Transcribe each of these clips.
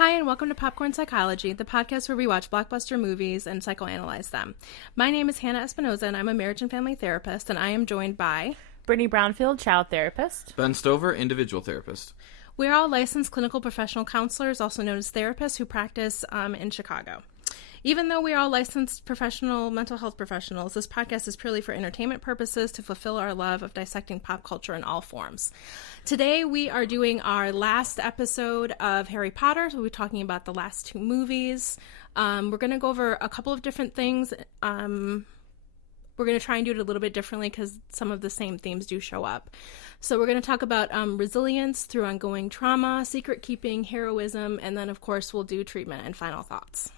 Hi, and welcome to Popcorn Psychology, the podcast where we watch blockbuster movies and psychoanalyze them. My name is Hannah Espinoza, and I'm a marriage and family therapist, and I am joined by... Brittany Brownfield, child therapist. Ben Stover, individual therapist. We are all licensed clinical professional counselors, also known as therapists, who practice in Chicago. Even though we are all licensed professional mental health professionals, this podcast is purely for entertainment purposes to fulfill our love of dissecting pop culture in all forms. Today we are doing our last episode of Harry Potter, so we'll be talking about the last two movies. We're going to go over a couple of different things. We're going to try and do it a little bit differently because some of the same themes do show up. So we're going to talk about resilience through ongoing trauma, secret keeping, heroism, and then of course we'll do treatment and final thoughts.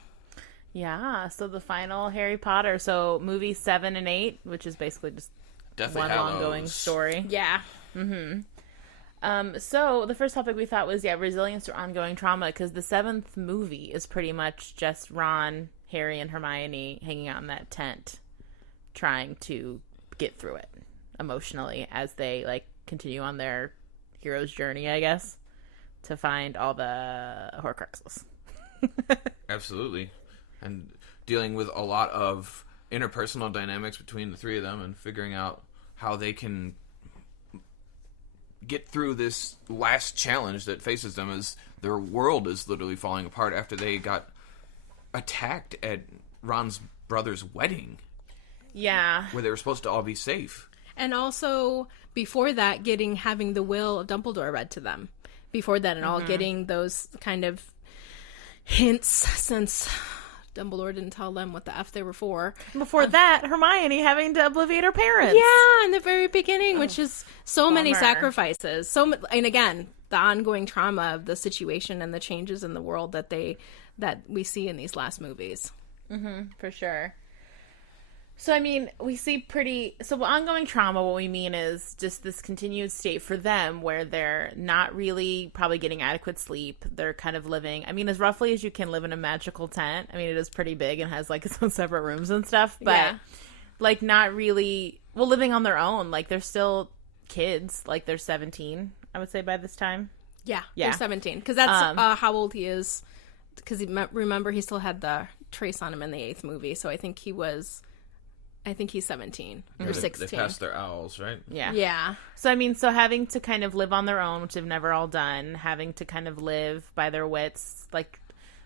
Yeah, so the final Harry Potter. So movies 7 and 8, which is basically just Deathly one Hallows. ongoing story. Yeah. So the first topic we thought was, resilience or ongoing trauma, because the 7th movie is pretty much just Ron, Harry, and Hermione hanging out in that tent, trying to get through it emotionally as they, continue on their hero's journey, I guess, to find all the horcruxes. Absolutely. And dealing with a lot of interpersonal dynamics between the three of them and figuring out how they can get through this last challenge that faces them as their world is literally falling apart after they got attacked at Ron's brother's wedding. Yeah. Where they were supposed to all be safe. And also, before that, having the will of Dumbledore read to them. Before that and all, getting those kind of hints, since Dumbledore didn't tell them what the F they were for. Before that, Hermione having to obviate her parents. Yeah, in the very beginning, which is so many bummer. sacrifices. And again, the ongoing trauma of the situation and the changes in the world that we see in these last movies. For sure. So, we see ongoing trauma, what we mean is just this continued state for them where they're not really probably getting adequate sleep. They're kind of living, as roughly as you can live in a magical tent. It is pretty big and has, its own separate rooms and stuff. But, not really, living on their own. They're still kids. They're 17, I would say, by this time. Yeah. They're 17. Because that's how old he is. Because remember, he still had the trace on him in the 8th movie. So I think he's 17 or 16. They passed their owls, right? Yeah. Yeah. So having to kind of live on their own, which they've never all done, having to kind of live by their wits,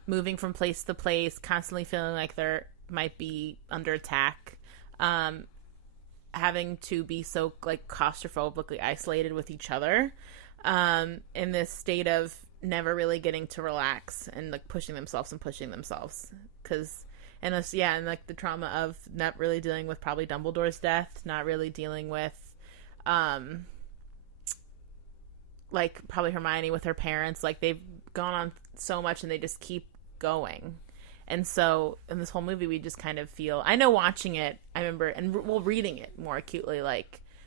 moving from place to place, constantly feeling like they might be under attack, having to be so claustrophobically isolated with each other, in this state of never really getting to relax and pushing themselves, and the trauma of not really dealing with probably Dumbledore's death, not really dealing with, probably Hermione with her parents. They've gone on so much and they just keep going. And so in this whole movie, we just kind of feel, I know watching it, I remember, and reading it more acutely,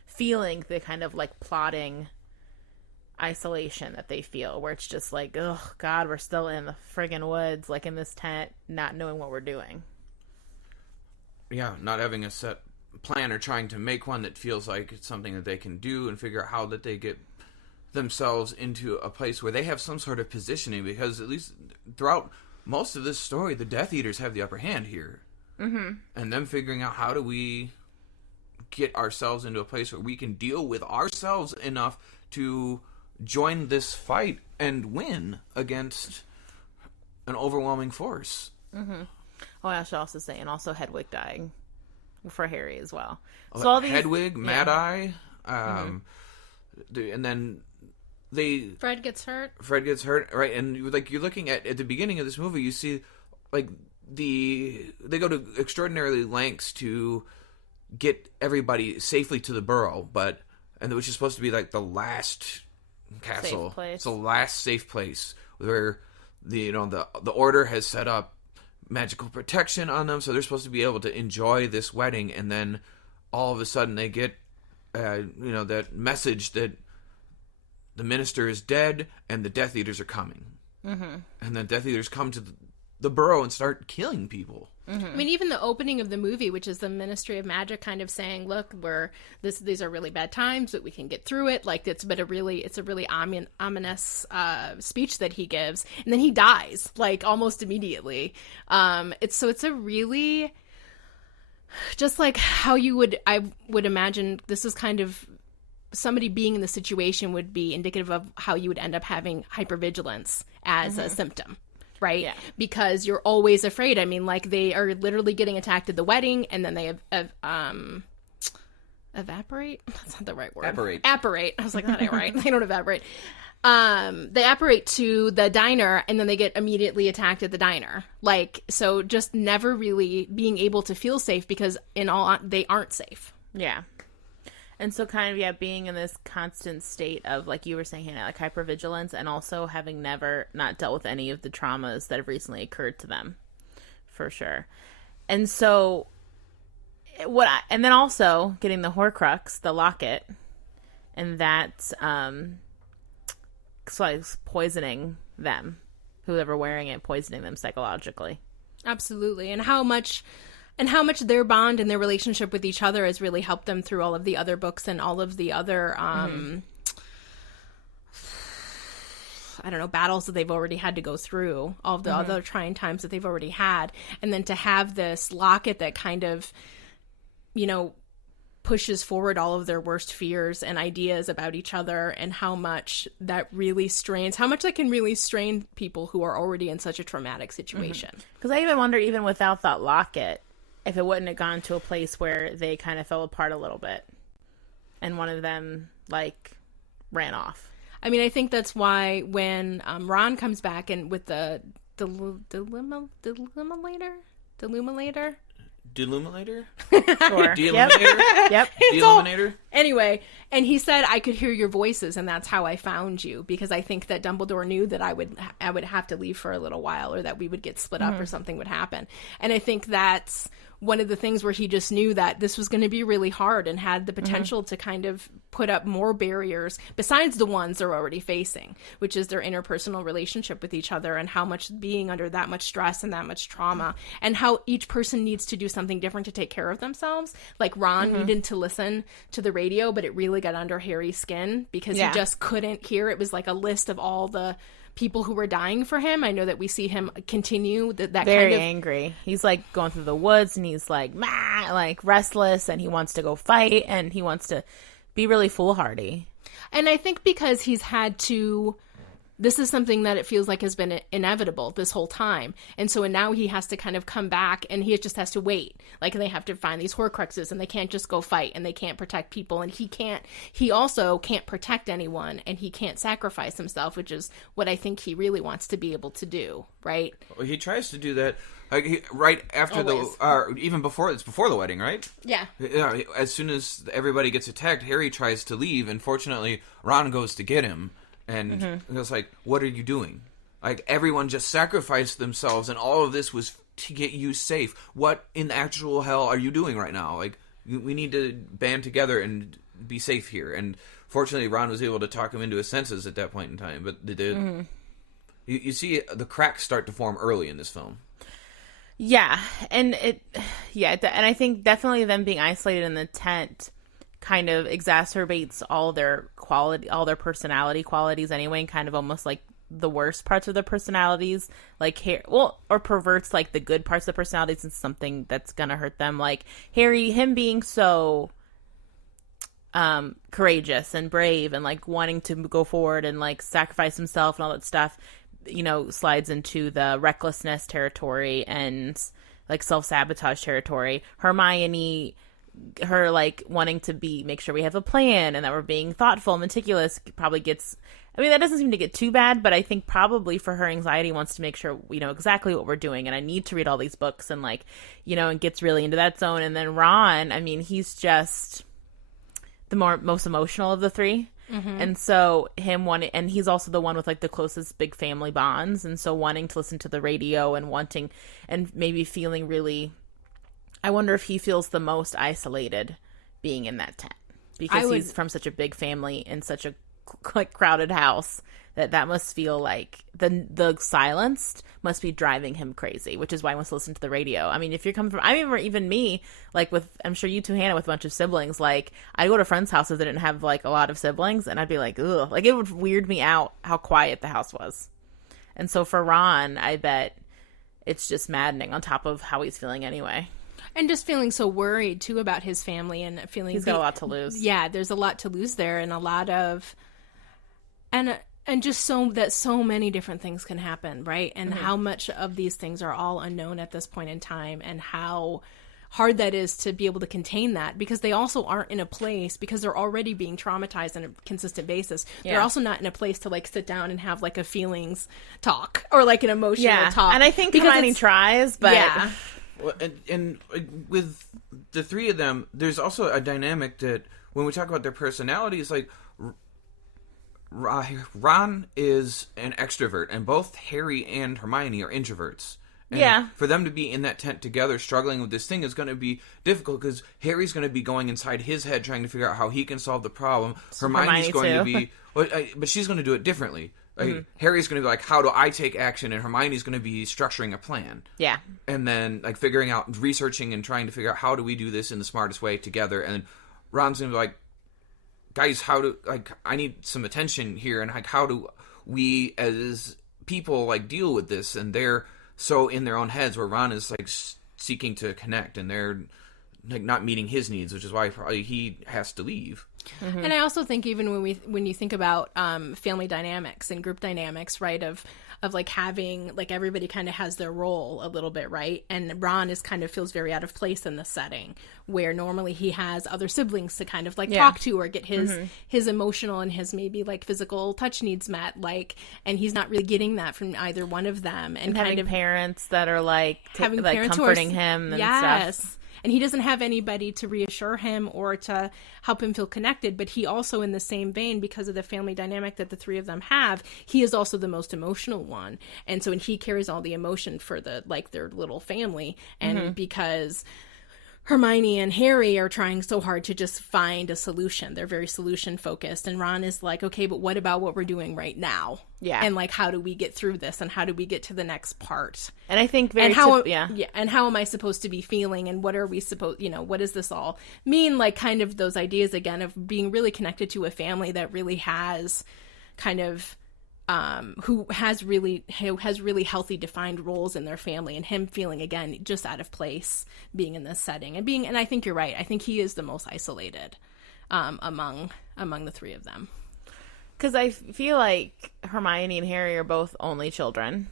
feeling the kind of plotting isolation that they feel, where it's just oh God, we're still in the friggin' woods, in this tent, not knowing what we're doing. Yeah, not having a set plan or trying to make one that feels like it's something that they can do and figure out how that they get themselves into a place where they have some sort of positioning, because at least throughout most of this story, the Death Eaters have the upper hand here. And them figuring out how do we get ourselves into a place where we can deal with ourselves enough to join this fight and win against an overwhelming force. Oh, I should also say, and also Hedwig dying for Harry as well. So all these, Hedwig, Mad Eye, and then Fred gets hurt, right? And you're looking at the beginning of this movie, you see they go to extraordinary lengths to get everybody safely to the burrow, which is supposed to be the last castle. It's the last safe place where the order has set up magical protection on them, so they're supposed to be able to enjoy this wedding, and then all of a sudden they get that message that the minister is dead and the Death Eaters are coming. And the Death Eaters come to the burrow and start killing people. I mean, even the opening of the movie, which is the Ministry of Magic kind of saying, look, these are really bad times, but we can get through it. Like, it's a really ominous speech that he gives. And then he dies, like, almost immediately. It's a really, just like how I would imagine this is kind of, somebody being in the situation would be indicative of how you would end up having hypervigilance as a symptom. Right? Yeah. Because you're always afraid. I mean, like, they are literally getting attacked at the wedding, and then they evaporate? That's not the right word. Apparate. I was like, that ain't right. They don't evaporate. They apparate to the diner, and then they get immediately attacked at the diner. Like, so just never really being able to feel safe, because they aren't safe. Yeah. And so kind of, being in this constant state of, like you were saying, Hannah, like hypervigilance, and also having not dealt with any of the traumas that have recently occurred to them, for sure. And so, and then also getting the horcrux, the locket, and that's poisoning them, whoever wearing it, poisoning them psychologically. Absolutely. And how much their bond and their relationship with each other has really helped them through all of the other books and all of the other, I don't know, battles that they've already had to go through, all of the other trying times that they've already had. And then to have this locket that kind of, pushes forward all of their worst fears and ideas about each other, and how much that can really strain people who are already in such a traumatic situation. Because I even wonder, even without that locket, if it wouldn't have gone to a place where they kind of fell apart a little bit and one of them, like, ran off. I mean, I think that's why when Ron comes back and with the Delumulator? Delumulator? Sure. Delumulator? Yep. Delumulator? Anyway, and he said, I could hear your voices, and that's how I found you, because I think that Dumbledore knew that I would have to leave for a little while, or that we would get split up or something would happen. And I think that's one of the things where he just knew that this was going to be really hard, and had the potential to kind of put up more barriers besides the ones they're already facing, which is their interpersonal relationship with each other, and how much being under that much stress and that much trauma, and how each person needs to do something different to take care of themselves. Like Ron needed to listen to the radio, but it really got under Harry's skin because he just couldn't hear. It was like a list of all the people who were dying for him. I know that we see him continue that very kind of angry. He's like going through the woods, and he's like like restless, and he wants to go fight, and he wants to be really foolhardy. And I think because he's had to, this is something that it feels like has been inevitable this whole time. And so now he has to kind of come back, and he just has to wait. Like, they have to find these horcruxes, and they can't just go fight, and they can't protect people. And he also can't protect anyone, and he can't sacrifice himself, which is what I think he really wants to be able to do, right? Well, he tries to do that right after even before, it's before the wedding, right? Yeah. As soon as everybody gets attacked, Harry tries to leave, and fortunately, Ron goes to get him. And it's like, what are you doing? Like, everyone just sacrificed themselves, and all of this was to get you safe. What in the actual hell are you doing right now? Like, we need to band together and be safe here. And fortunately, Ron was able to talk him into his senses at that point in time. But you see the cracks start to form early in this film. Yeah, and and I think definitely them being isolated in the tent kind of exacerbates all their personality qualities anyway, and kind of almost like the worst parts of their personalities, like or perverts like the good parts of the personalities into something that's gonna hurt them. Like him being so courageous and brave, and like wanting to go forward and like sacrifice himself and all that stuff, slides into the recklessness territory and like self-sabotage territory. Hermione, her like wanting to make sure we have a plan and that we're being thoughtful, meticulous, probably gets, I mean, that doesn't seem to get too bad, but I think probably for her anxiety wants to make sure we know exactly what we're doing, and I need to read all these books, and like, and gets really into that zone. And then Ron, I mean, he's just the most emotional of the three. And so and he's also the one with like the closest big family bonds, and so wanting to listen to the radio and wanting, and maybe feeling really, I wonder if he feels the most isolated being in that tent, because he's from such a big family in such a like crowded house, that must feel like the silenced must be driving him crazy, which is why he wants to listen to the radio. I mean, if you're coming from, I remember even me, like with, I'm sure you too, Hannah, with a bunch of siblings, like I'd go to friends' houses that didn't have like a lot of siblings, and I'd be like, ugh, like it would weird me out how quiet the house was. And so for Ron, I bet it's just maddening on top of how he's feeling anyway. And just feeling so worried too about his family and feeling he's got a lot to lose. Yeah, there's a lot to lose there, and a lot of, and just so many different things can happen, right? And how much of these things are all unknown at this point in time, and how hard that is to be able to contain that, because they also aren't in a place, because they're already being traumatized on a consistent basis. Yeah. They're also not in a place to like sit down and have like a feelings talk or like an emotional talk. And I think Hermione tries, but yeah. Well, and with the three of them, there's also a dynamic that when we talk about their personalities, like Ron is an extrovert, and both Harry and Hermione are introverts. And for them to be in that tent together struggling with this thing is going to be difficult, because Harry's going to be going inside his head trying to figure out how he can solve the problem. Hermione's going to be... but she's going to do it differently. Like, Harry's going to be like, how do I take action? And Hermione's going to be structuring a plan. Yeah. And then like figuring out, researching and trying to figure out how do we do this in the smartest way together. And Ron's going to be like, guys, I need some attention here. And like, how do we as people like deal with this? And they're so in their own heads, where Ron is like seeking to connect, and they're like not meeting his needs, which is why probably he has to leave. Mm-hmm. And I also think even when you think about family dynamics and group dynamics, right, of like having like everybody kind of has their role a little bit, right? And Ron feels very out of place in the setting, where normally he has other siblings to kind of like talk to or get his emotional and his maybe like physical touch needs met, like, and he's not really getting that from either one of them. And kind having of parents that are like comforting him and stuff. And he doesn't have anybody to reassure him or to help him feel connected. But he also, in the same vein, because of the family dynamic that the three of them have, he is also the most emotional one. And so he carries all the emotion for their little family. And because Hermione and Harry are trying so hard to just find a solution. They're very solution focused. And Ron is like, okay, but what about what we're doing right now? Yeah. And like, how do we get through this? And how do we get to the next part? And I think and how am I supposed to be feeling? And what are we supposed, what does this all mean? Like kind of those ideas again of being really connected to a family that really has kind of who has really healthy defined roles in their family, and him feeling again just out of place being in this setting and I think you're right. I think he is the most isolated among the three of them, because I feel like Hermione and Harry are both only children.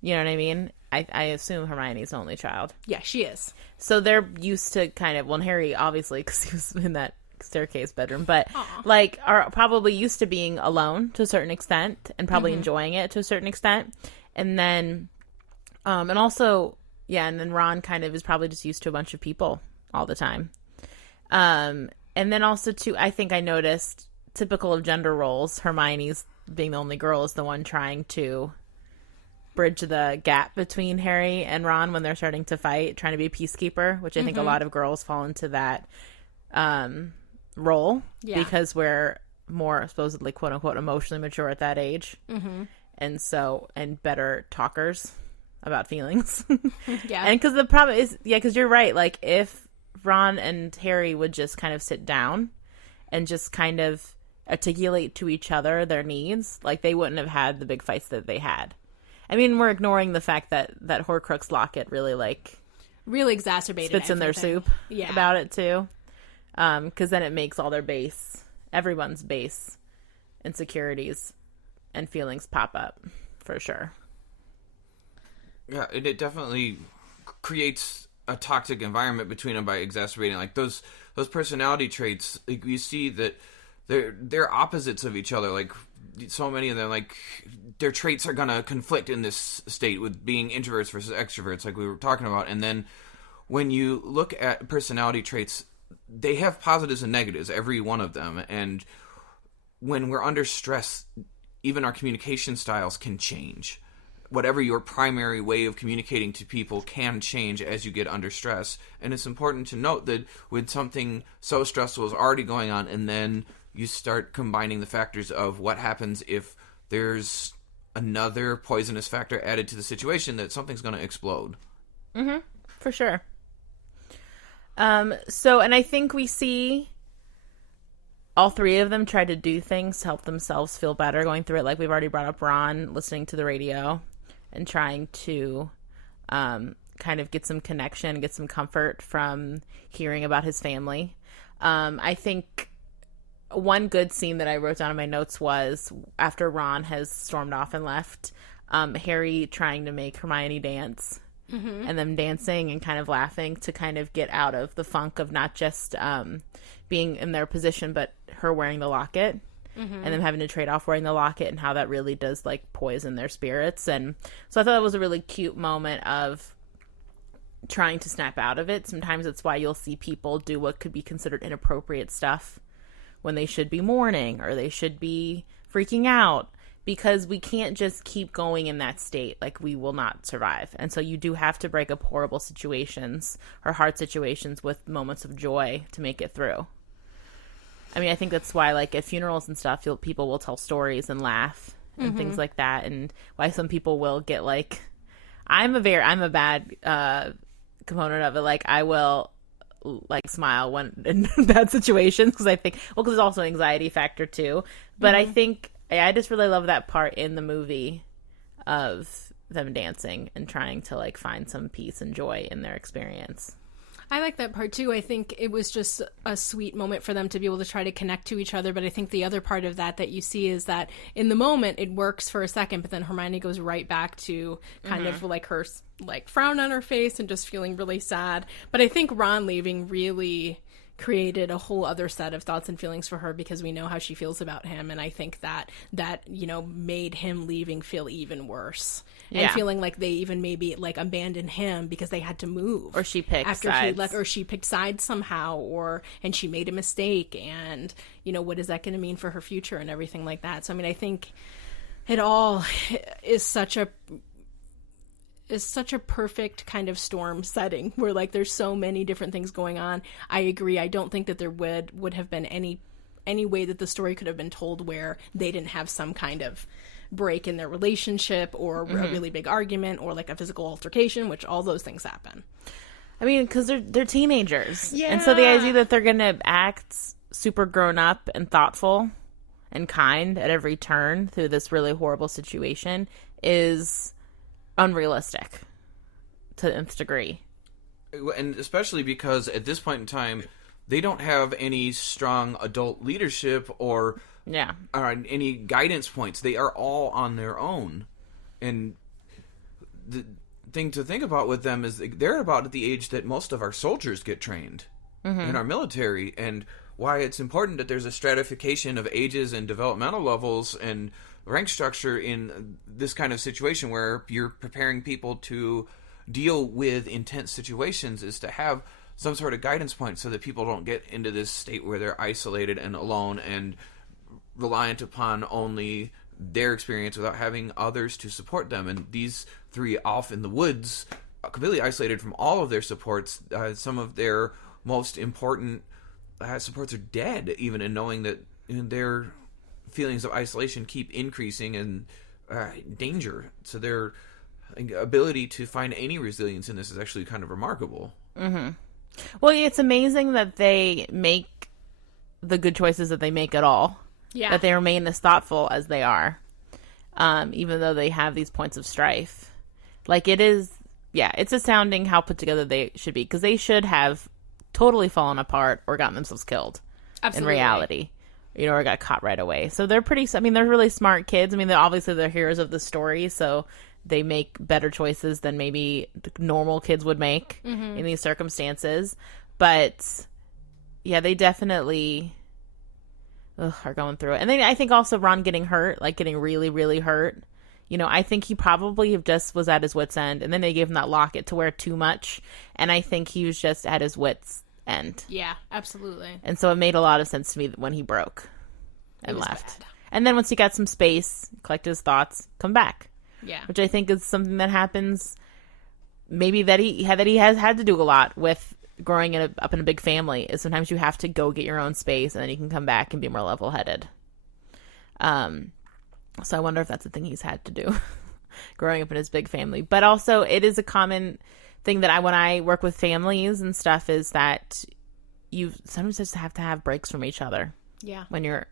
You know what I mean? I assume Hermione's the only child. Yeah, she is. So they're used to kind of, well, Harry obviously because he was in that staircase bedroom, but like are probably used to being alone to a certain extent and probably enjoying it to a certain extent. And then and also and then Ron kind of is probably just used to a bunch of people all the time. And then also too, I think I noticed, typical of gender roles, Hermione's being the only girl is the one trying to bridge the gap between Harry and Ron when they're starting to fight, trying to be a peacekeeper, which I think a lot of girls fall into that role because we're more supposedly quote unquote emotionally mature at that age, and better talkers about feelings. And because the problem is because you're right, like if Ron and Harry would just kind of sit down and just kind of articulate to each other their needs, like they wouldn't have had the big fights that they had. I mean, we're ignoring the fact that horcrux locket really exacerbated spits in their soup about it too. Because then it makes all their everyone's base insecurities and feelings pop up, for sure. Yeah, it definitely creates a toxic environment between them by exacerbating like those personality traits. Like you see that they're opposites of each other. Like so many of them, like their traits are gonna conflict in this state with being introverts versus extroverts, like we were talking about. And then when you look at personality traits, they have positives and negatives, every one of them. And when we're under stress, even our communication styles can change. Whatever your primary way of communicating to people can change as you get under stress. And it's important to note that when something so stressful is already going on, and then you start combining the factors of what happens if there's another poisonous factor added to the situation that something's going to explode. Mm-hmm. For sure. And I think we see all three of them try to do things to help themselves feel better going through it. Like we've already brought up Ron listening to the radio and trying to kind of get some connection, get some comfort from hearing about his family. I think one good scene that I wrote down in my notes was after Ron has stormed off and left, Harry trying to make Hermione dance. Mm-hmm. And them dancing and kind of laughing to kind of get out of the funk of not just being in their position, but her wearing the locket. Mm-hmm. And them having to trade off wearing the locket and how that really does like poison their spirits. And so I thought that was a really cute moment of trying to snap out of it. Sometimes it's why you'll see people do what could be considered inappropriate stuff when they should be mourning or they should be freaking out. Because we can't just keep going in that state. Like, we will not survive. And so you do have to break up horrible situations or hard situations with moments of joy to make it through. I mean, I think that's why, like, at funerals and stuff, people will tell stories and laugh and mm-hmm. things like that. And why some people will get, like... I'm a bad component of it. Like, I will, like, smile when in bad situations because I think... Well, because there's also an anxiety factor, too. But mm-hmm. I think... I just really love that part in the movie of them dancing and trying to like find some peace and joy in their experience. I like that part too. I think it was just a sweet moment for them to be able to try to connect to each other. But I think the other part of that you see is that in the moment it works for a second, but then Hermione goes right back to kind of like her like frown on her face and just feeling really sad. But I think Ron leaving really created a whole other set of thoughts and feelings for her because we know how she feels about him, and I think that you know made him leaving feel even worse and feeling like they even maybe like abandoned him because they had to move, or she picked after sides. He left, or she picked sides somehow, and she made a mistake, and you know what is that going to mean for her future and everything like that. So I mean, I think it all is such a perfect kind of storm setting where like there's so many different things going on. I agree. I don't think that there would have been any way that the story could have been told where they didn't have some kind of break in their relationship or a really big argument or like a physical altercation, which all those things happen. I mean, because they're teenagers. Yeah. And so the idea that they're going to act super grown up and thoughtful and kind at every turn through this really horrible situation is unrealistic to the nth degree. And especially because at this point in time, they don't have any strong adult leadership or any guidance points. They are all on their own. And the thing to think about with them is they're about at the age that most of our soldiers get trained in our military, and why it's important that there's a stratification of ages and developmental levels and rank structure in this kind of situation where you're preparing people to deal with intense situations, is to have some sort of guidance point so that people don't get into this state where they're isolated and alone and reliant upon only their experience without having others to support them. And these three off in the woods, completely isolated from all of their supports, some of their most important supports are dead, even in knowing that their feelings of isolation keep increasing and danger. So their ability to find any resilience in this is actually kind of remarkable. Mm-hmm. Well, it's amazing that they make the good choices that they make at all. Yeah. That they remain as thoughtful as they are, even though they have these points of strife. Like, it is, it's astounding how put together they should be, because they should have totally fallen apart or gotten themselves killed. Absolutely. In reality. You know, or got caught right away. So they're they're really smart kids. I mean, they're heroes of the story, so they make better choices than maybe normal kids would make in these circumstances. But, yeah, they definitely are going through it. And then I think also Ron getting hurt, like getting really, really hurt. You know, I think he probably just was at his wit's end, and then they gave him that locket to wear too much, and I think he was just at his wit's end. Yeah, absolutely. And so it made a lot of sense to me when he broke and left. Bad. And then once he got some space, collect his thoughts, come back. Yeah. Which I think is something that happens maybe that he has had to do a lot with growing up in a big family, is sometimes you have to go get your own space and then you can come back and be more level-headed. So I wonder if that's a thing he's had to do growing up in his big family. But also it is a common thing that when I work with families and stuff is that you sometimes just have to have breaks from each other. Yeah.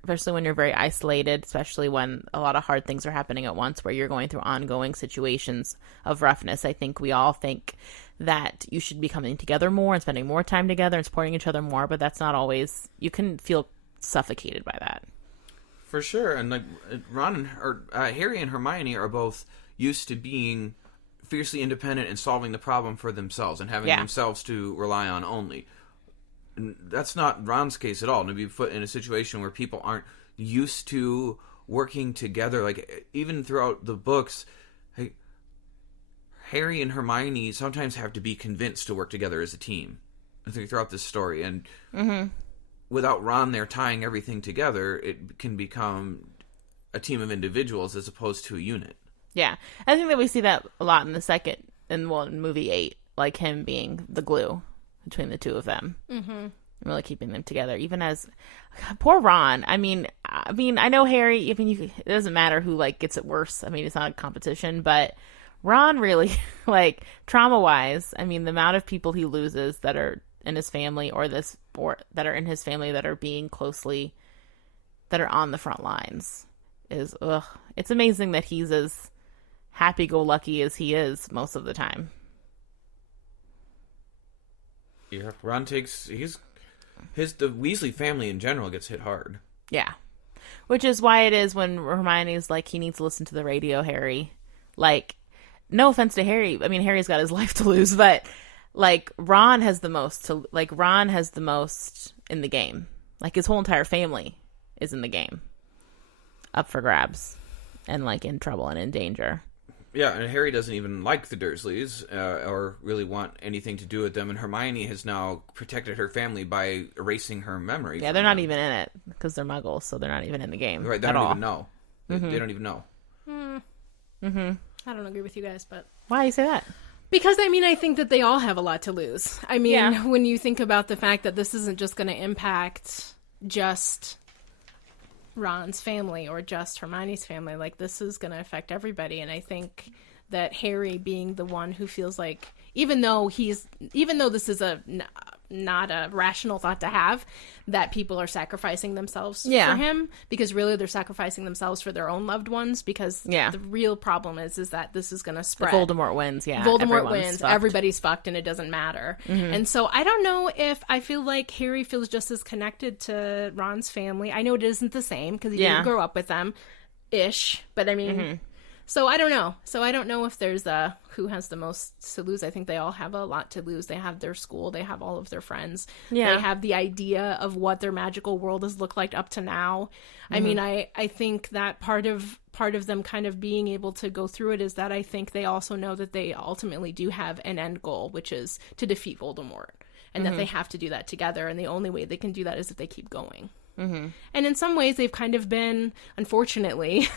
Especially when you're very isolated, especially when a lot of hard things are happening at once where you're going through ongoing situations of roughness. I think we all think that you should be coming together more and spending more time together and supporting each other more, but that's not always, you can feel suffocated by that. For sure. And like Harry and Hermione are both used to being fiercely independent and solving the problem for themselves and having themselves to rely on only. And that's not Ron's case at all. To be put in a situation where people aren't used to working together, like even throughout the books, Harry and Hermione sometimes have to be convinced to work together as a team. I think throughout this story, and without Ron there tying everything together, it can become a team of individuals as opposed to a unit. Yeah, I think that we see that a lot in in movie 8, like him being the glue between the two of them, really keeping them together. Even as poor Ron. I mean, I know Harry. I mean, it doesn't matter who like gets it worse. I mean, it's not a competition, but Ron really like trauma wise. I mean, the amount of people he loses that are in his family or that are in his family that are on the front lines is It's amazing that he's as happy-go-lucky as he is most of the time. Yeah, Ron the Weasley family in general gets hit hard. Yeah. Which is why it is when Hermione's like, he needs to listen to the radio, Harry. Like, no offense to Harry. I mean, Harry's got his life to lose, but like Ron has the most in the game. Like his whole entire family is in the game. Up for grabs. And like in trouble and in danger. Yeah, and Harry doesn't even like the Dursleys or really want anything to do with them. And Hermione has now protected her family by erasing her memory. Yeah, they're not even in it because they're muggles, so they're not even in the game. Right, they don't even know. They don't even know. I don't agree with you guys, but... Why do you say that? Because, I mean, I think that they all have a lot to lose. I mean, when you think about the fact that this isn't just going to impact just Ron's family or just Hermione's family, like this is going to affect everybody. And I think that Harry being the one who feels like, even though this is not a rational thought to have, that people are sacrificing themselves for him, because really they're sacrificing themselves for their own loved ones, because the real problem is that this is going to spread. If Voldemort wins, Voldemort wins, fucked. Everybody's fucked, and it doesn't matter. And so I don't know if I feel like Harry feels just as connected to Ron's family. I know it isn't the same because he didn't grow up with them, but I mean... So I don't know. So I don't know if there's who has the most to lose. I think they all have a lot to lose. They have their school. They have all of their friends. Yeah. They have the idea of what their magical world has looked like up to now. I mean, I think that part of them kind of being able to go through it is that I think they also know that they ultimately do have an end goal, which is to defeat Voldemort. And that they have to do that together. And the only way they can do that is if they keep going. And in some ways they've kind of been, unfortunately,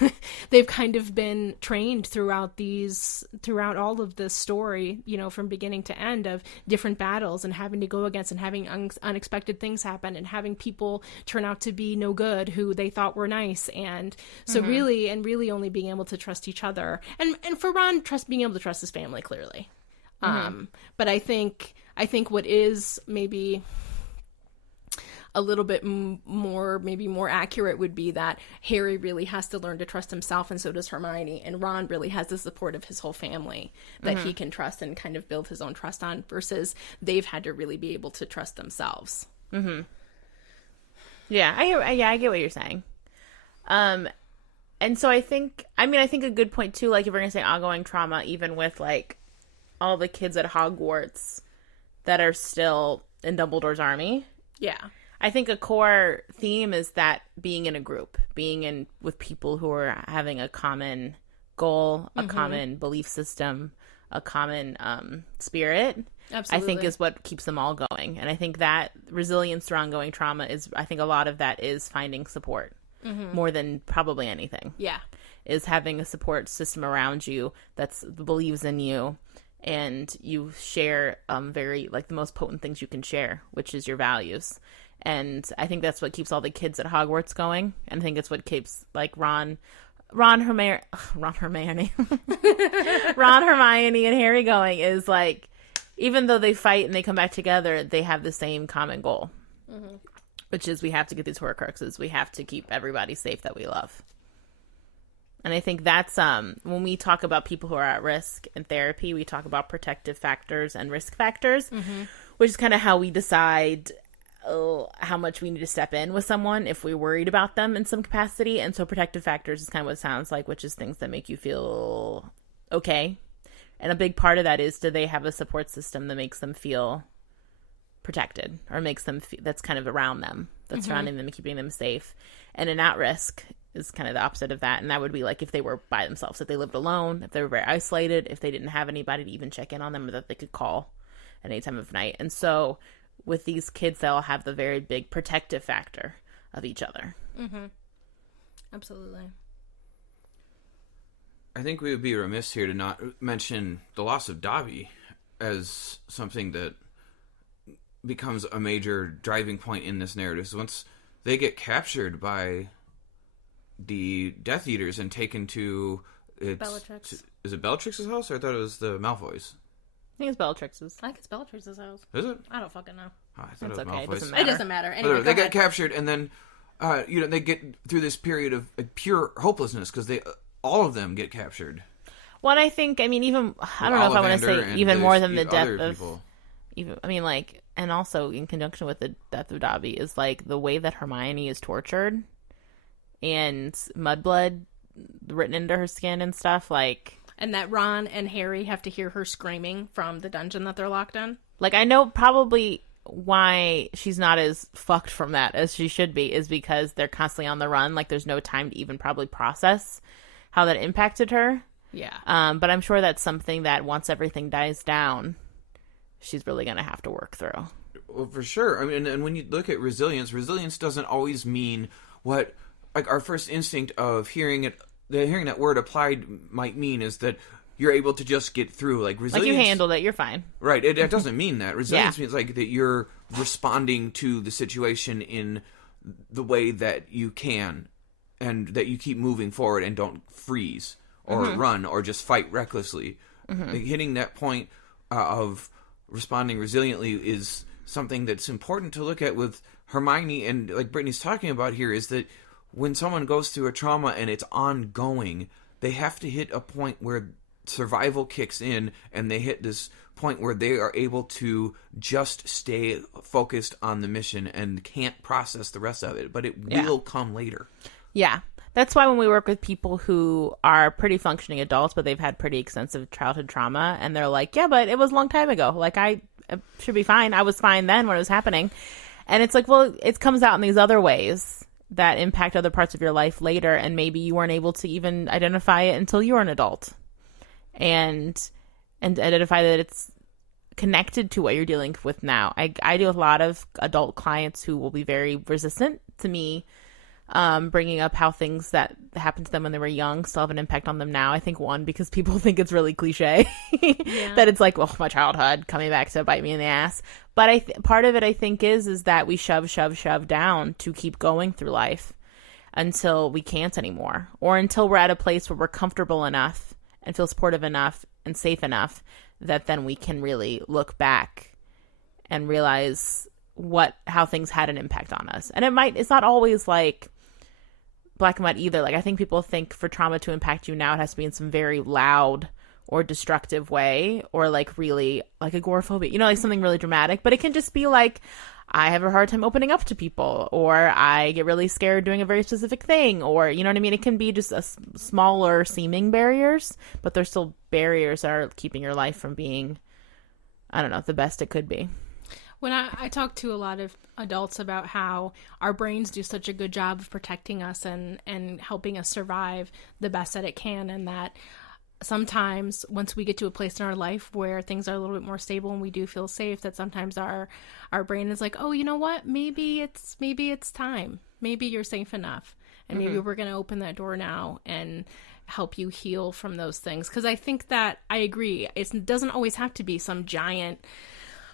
they've kind of been trained throughout all of the story, you know, from beginning to end, of different battles and having to go against and having unexpected things happen and having people turn out to be no good who they thought were nice. And so really only being able to trust each other, and for Ron, being able to trust his family, clearly. But I think what is maybe a little bit more accurate would be that Harry really has to learn to trust himself, and so does Hermione, and Ron really has the support of his whole family that he can trust and kind of build his own trust on, versus they've had to really be able to trust themselves. Yeah, I get what you're saying. And so I think a good point too, like if we're gonna say ongoing trauma, even with like all the kids at Hogwarts that are still in Dumbledore's army. Yeah. I think a core theme is that being in a group, being in with people who are having a common goal, a common belief system, a common spirit, absolutely, I think is what keeps them all going. And I think that resilience through ongoing trauma I think a lot of that is finding support more than probably anything. Yeah. Is having a support system around you that believes in you, and you share very, like, the most potent things you can share, which is your values. And I think that's what keeps all the kids at Hogwarts going. And I think it's what keeps, like, Ron Ron, Hermione, Ron, Hermione, and Harry going is like, even though they fight and they come back together, they have the same common goal, which is we have to get these horcruxes. We have to keep everybody safe that we love. And I think that's when we talk about people who are at risk in therapy, we talk about protective factors and risk factors, which is kind of how we decide how much we need to step in with someone if we're worried about them in some capacity. And so protective factors is kind of what it sounds like, which is things that make you feel okay. And a big part of that is, do they have a support system that makes them feel protected, or makes them feel, that's kind of around them, that's surrounding them and keeping them safe. And an at risk is kind of the opposite of that. And that would be like if they were by themselves, if they lived alone, if they were very isolated, if they didn't have anybody to even check in on them or that they could call at any time of night. And so with these kids, they'll have the very big protective factor of each other. Absolutely. I think we would be remiss here to not mention the loss of Dobby as something that becomes a major driving point in this narrative. So once they get captured by the Death Eaters and taken to Bellatrix. Is it Bellatrix's house? Or I thought it was the Malfoys. I think it's Bellatrix's. I think it's Bellatrix's house. Is it? I don't fucking know. Oh, I thought It's it was okay. Malfoy's. It doesn't matter. Anyway, They get captured, and then they get through this period of pure hopelessness because all of them get captured. Well, I think, I mean, even, I don't know if I want to say even more than the death of people. Even, I mean, like, and also in conjunction with the death of Dobby is like the way that Hermione is tortured and mudblood written into her skin and stuff, like. And that Ron and Harry have to hear her screaming from the dungeon that they're locked in. Like, I know probably why she's not as fucked from that as she should be is because they're constantly on the run. Like, there's no time to even probably process how that impacted her. Yeah. But I'm sure that's something that once everything dies down, she's really going to have to work through. Well, for sure. I mean, and when you look at resilience doesn't always mean what, like, our first instinct of hearing that word applied might mean is that you're able to just get through. Like, resilience, like, you handled it, you're fine. Right. It doesn't mean that. Resilience means like that you're responding to the situation in the way that you can, and that you keep moving forward and don't freeze or run or just fight recklessly. Like, hitting that point of responding resiliently is something that's important to look at with Hermione, and like Brittany's talking about here, is that when someone goes through a trauma and it's ongoing, they have to hit a point where survival kicks in, and they hit this point where they are able to just stay focused on the mission and can't process the rest of it, but it will come later. Yeah. That's why when we work with people who are pretty functioning adults, but they've had pretty extensive childhood trauma, and they're like, yeah, but it was a long time ago. Like, I should be fine. I was fine then when it was happening. And it's like, well, it comes out in these other ways that impact other parts of your life later, and maybe you weren't able to even identify it until you were an adult. And identify that it's connected to what you're dealing with now. I deal with a lot of adult clients who will be very resistant to me bringing up how things that happened to them when they were young still have an impact on them now. I think one, because people think it's really cliche that it's like, well, my childhood coming back to bite me in the ass. But part of it, I think, is that we shove down to keep going through life until we can't anymore, or until we're at a place where we're comfortable enough and feel supportive enough and safe enough that then we can really look back and realize how things had an impact on us. And it's not always like black and white either. Like, I think people think for trauma to impact you now, it has to be in some very loud or destructive way, or like really like agoraphobia, like something really dramatic. But it can just be like, I have a hard time opening up to people, or I get really scared doing a very specific thing, or, you know what I mean? It can be just a smaller seeming barriers, but they're still barriers that are keeping your life from being, I don't know, the best it could be. When I talk to a lot of adults about how our brains do such a good job of protecting us and helping us survive the best that it can, and that sometimes once we get to a place in our life where things are a little bit more stable and we do feel safe, that sometimes our brain is like, oh, you know what? Maybe it's time. Maybe you're safe enough. And maybe we're going to open that door now and help you heal from those things. Because I think that I agree. It doesn't always have to be some giant,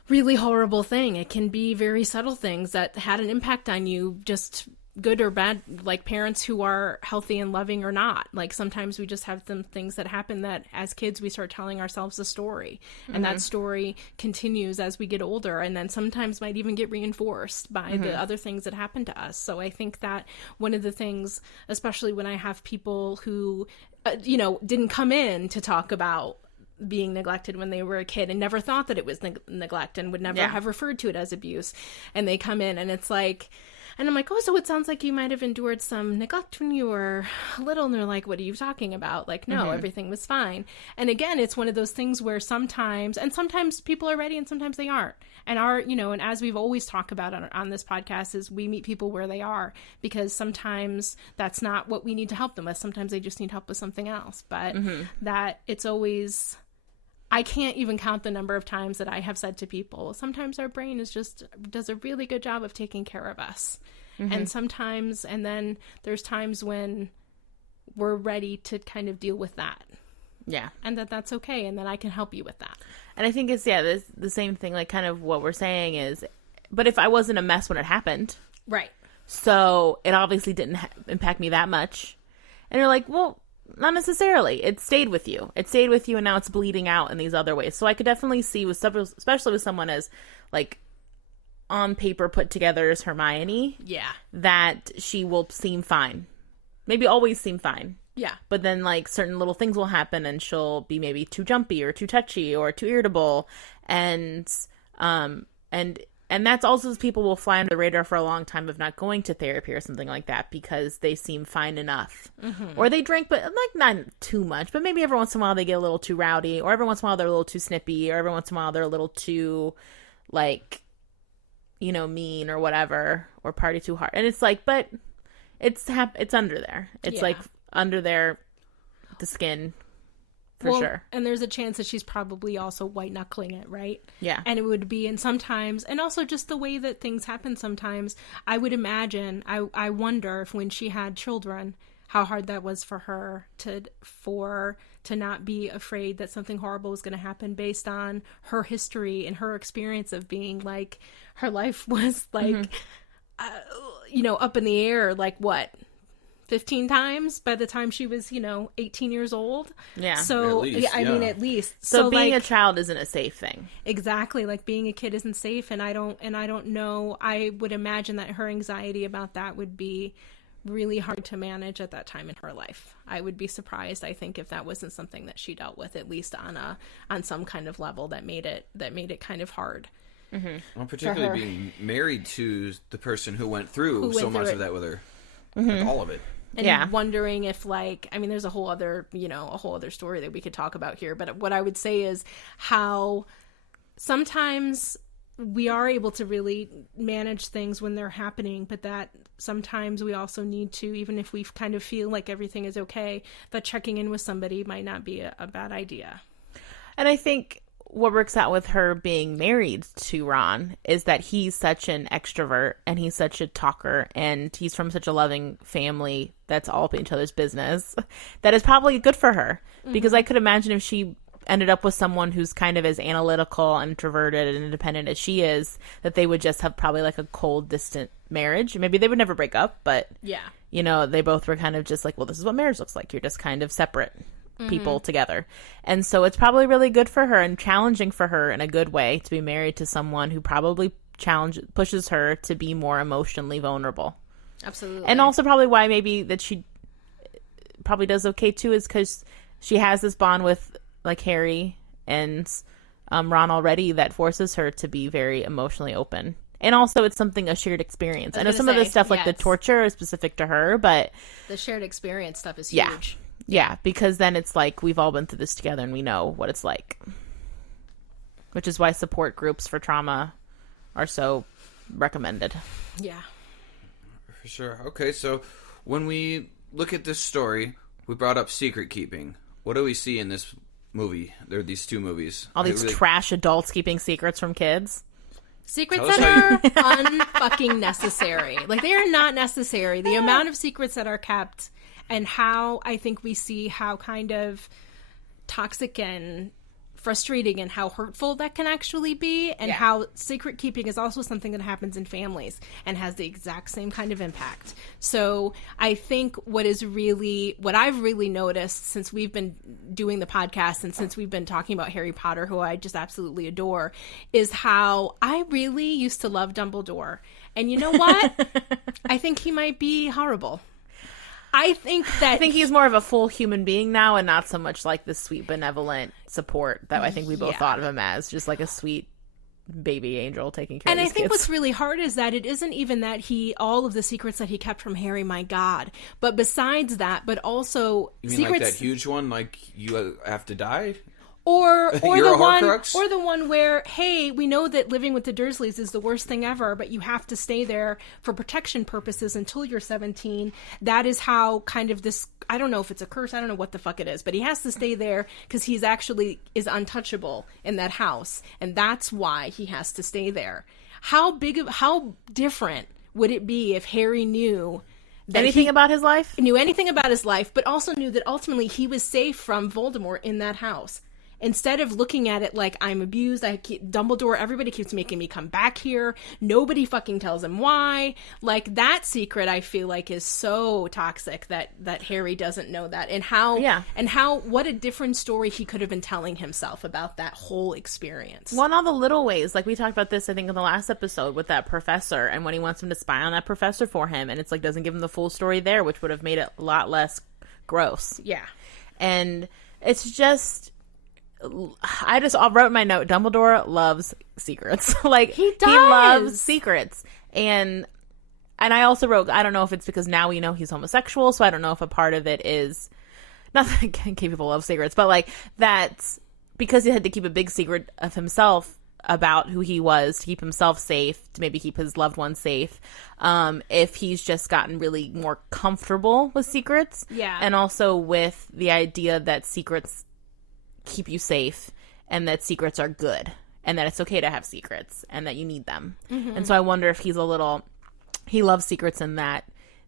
really horrible thing. It can be very subtle things that had an impact on you just good or bad, like parents who are healthy and loving or not. Like sometimes we just have some things that happen that as kids we start telling ourselves a story, and that story continues as we get older, and then sometimes might even get reinforced by the other things that happen to us. So I think that one of the things, especially when I have people who didn't come in to talk about being neglected when they were a kid and never thought that it was neglect and would never have referred to it as abuse, and they come in and it's like, and I'm like, oh, so it sounds like you might have endured some neglect when you were little. And they're like, what are you talking about? Like, no, everything was fine. And again, it's one of those things where sometimes people are ready and sometimes they aren't. And and as we've always talked about on this podcast, is we meet people where they are, because sometimes that's not what we need to help them with. Sometimes they just need help with something else. But that it's always... I can't even count the number of times that I have said to people, sometimes our brain does a really good job of taking care of us. And then there's times when we're ready to kind of deal with that. Yeah. And that's okay. And then I can help you with that. And I think it's, the same thing, like kind of what we're saying is, but if I wasn't a mess when it happened. Right. So it obviously didn't impact me that much. And you're like, well, not necessarily. It stayed with you. And now it's bleeding out in these other ways. So I could definitely see, especially with someone as, like, on paper put together as Hermione. Yeah. That she will seem fine. Maybe always seem fine. Yeah. But then, like, certain little things will happen and she'll be maybe too jumpy or too touchy or too irritable. And that's also, people will fly under the radar for a long time of not going to therapy or something like that because they seem fine enough. Or they drink, but like not too much, but maybe every once in a while they get a little too rowdy, or every once in a while they're a little too snippy, or every once in a while they're a little too, like, mean or whatever, or party too hard. And it's like, but it's under there. It's like under the skin. For sure. And there's a chance that she's probably also white knuckling it, right? Yeah. And it would be, and sometimes, and also just the way that things happen sometimes, I would imagine, I wonder if when she had children, how hard that was for her to not be afraid that something horrible was going to happen based on her history and her experience of being like, her life was like, up in the air, like what? 15 times by the time she was, 18 years old. Yeah. So, at least. So being a child isn't a safe thing. Exactly. Like being a kid isn't safe. And I don't know. I would imagine that her anxiety about that would be really hard to manage at that time in her life. I would be surprised, I think, if that wasn't something that she dealt with, at least on some kind of level that made it kind of hard. Well, particularly being married to the person who went through so much of that with her. Like all of it. And wondering if, like, I mean, there's a whole other story that we could talk about here. But what I would say is how sometimes we are able to really manage things when they're happening, but that sometimes we also need to, even if we kind of feel like everything is okay, that checking in with somebody might not be a bad idea. And I think what works out with her being married to Ron is that he's such an extrovert and he's such a talker and he's from such a loving family that's all up in each other's business. That is probably good for her, because I could imagine if she ended up with someone who's kind of as analytical and introverted and independent as she is, that they would just have probably like a cold, distant marriage. Maybe they would never break up, but they both were kind of just like, well, this is what marriage looks like. You're just kind of separate people together. And so it's probably really good for her and challenging for her in a good way to be married to someone who probably pushes her to be more emotionally vulnerable. Absolutely. And also probably why maybe that she probably does okay too is because she has this bond with like Harry and Ron already that forces her to be very emotionally open. And also it's a shared experience. I know some of the stuff like the torture is specific to her, but the shared experience stuff is huge. Yeah, because then it's like we've all been through this together and we know what it's like. Which is why support groups for trauma are so recommended. Yeah. For sure. Okay, so when we look at this story, we brought up secret keeping. What do we see in this movie? There are these two movies. All these trash adults keeping secrets from kids. Secrets that are unfucking necessary. Like, they are not necessary. The amount of secrets that are kept and how I think we see how kind of toxic and frustrating and how hurtful that can actually be, and how secret keeping is also something that happens in families and has the exact same kind of impact. So I think what I've really noticed since we've been doing the podcast and since we've been talking about Harry Potter, who I just absolutely adore, is how I really used to love Dumbledore. And you know what? I think he might be horrible. I think he's more of a full human being now, and not so much like the sweet, benevolent support that I think we both thought of him as, just like a sweet baby angel taking care of his kids. And I think what's really hard is that it isn't even that all of the secrets that he kept from Harry, my God. But besides that, but also you mean like that huge one, like you have to die? Or the one where, hey, we know that living with the Dursleys is the worst thing ever, but you have to stay there for protection purposes until you're 17. That is how kind of this, I don't know if it's a curse, I don't know what the fuck it is, but he has to stay there because he's actually is untouchable in that house, and that's why he has to stay there. How different would it be if Harry knew anything about his life, but also knew that ultimately he was safe from Voldemort in that house? Instead of looking at it like I'm abused, Dumbledore, everybody keeps making me come back here. Nobody fucking tells him why. Like, that secret, I feel like, is so toxic that Harry doesn't know that. What a different story he could have been telling himself about that whole experience. Well, in all the little ways, like we talked about this, I think, in the last episode with that professor, and when he wants him to spy on that professor for him, and it's like, doesn't give him the full story there, which would have made it a lot less gross. Yeah. And it's just... I wrote my note, Dumbledore loves secrets. Like, he does. He loves secrets. And I also wrote, I don't know if it's because now we know he's homosexual, so I don't know if a part of it is, not that people love secrets, but like, that's because he had to keep a big secret of himself about who he was to keep himself safe, to maybe keep his loved ones safe. If he's just gotten really more comfortable with secrets. Yeah. And also with the idea that secrets keep you safe, and that secrets are good, and that it's okay to have secrets, and that you need them. Mm-hmm. And so I wonder if he loves secrets, in that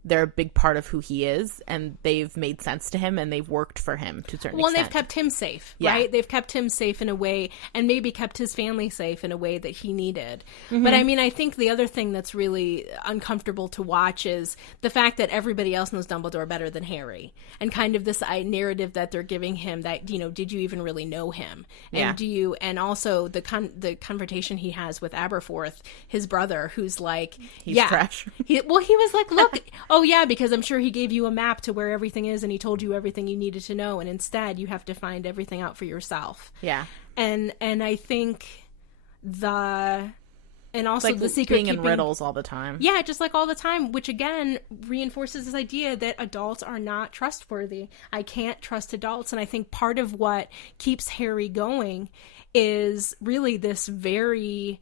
they're a big part of who he is, and they've made sense to him, and they've worked for him to a certain extent. Well, and they've kept him safe, right? They've kept him safe in a way, and maybe kept his family safe in a way that he needed. Mm-hmm. But I mean, I think the other thing that's really uncomfortable to watch is the fact that everybody else knows Dumbledore better than Harry, and kind of this narrative that they're giving him that, did you even really know him? And and also the confrontation he has with Aberforth, his brother, who's like, he's trash. He was like, look. Oh, yeah, because I'm sure he gave you a map to where everything is, and he told you everything you needed to know, and instead you have to find everything out for yourself. Yeah. And I think the secret being keeping in riddles all the time. Yeah, just like all the time, which again reinforces this idea that adults are not trustworthy. I can't trust adults, and I think part of what keeps Harry going is really this very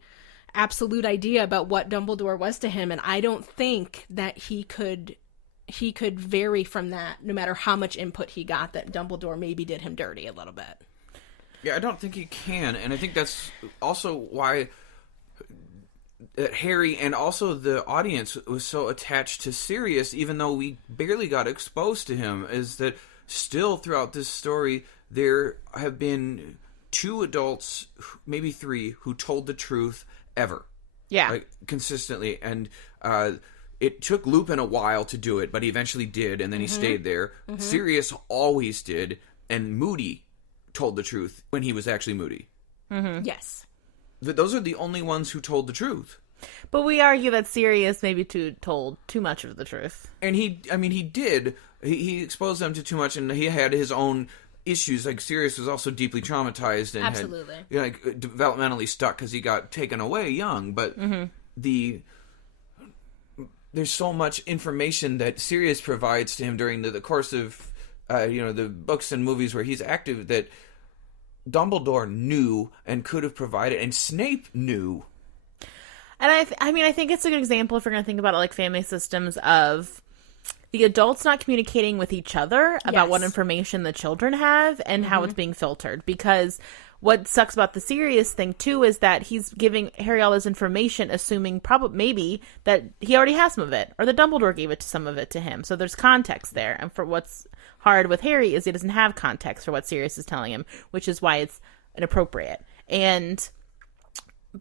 absolute idea about what Dumbledore was to him, and I don't think that he could vary from that, no matter how much input he got, that Dumbledore maybe did him dirty a little bit. Yeah, I don't think he can, and I think that's also why Harry and also the audience was so attached to Sirius, even though we barely got exposed to him, is that still throughout this story there have been 2 adults, maybe 3, who told the truth ever. Yeah. Like, consistently. And it took Lupin a while to do it, but he eventually did, and then he stayed there. Mm-hmm. Sirius always did, and Moody told the truth when he was actually Moody. Mm-hmm. Yes. But those are the only ones who told the truth. But we argue that Sirius maybe told too much of the truth. And he did. He exposed them to too much, and he had his own issues. Like, Sirius was also deeply traumatized and absolutely had, developmentally stuck because he got taken away young. But there's so much information that Sirius provides to him during the course of the books and movies where he's active that Dumbledore knew and could have provided, and Snape knew. And I think it's a good example, if we're going to think about it like family systems, of the adults not communicating with each other about what information the children have and how it's being filtered. Because what sucks about the Sirius thing, too, is that he's giving Harry all this information, assuming maybe that he already has some of it, or that Dumbledore gave some of it to him. So there's context there. And for what's hard with Harry is he doesn't have context for what Sirius is telling him, which is why it's inappropriate.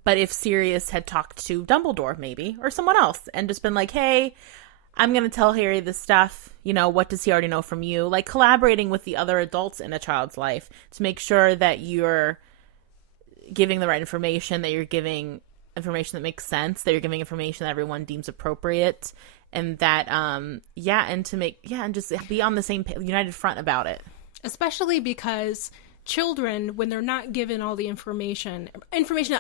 But if Sirius had talked to Dumbledore, maybe, or someone else, and just been like, hey, I'm going to tell Harry this stuff, what does he already know from you? Like, collaborating with the other adults in a child's life to make sure that you're giving the right information, that you're giving information that makes sense, that you're giving information that everyone deems appropriate, and that, and just be on the same united front about it. Especially because children, when they're not given all the information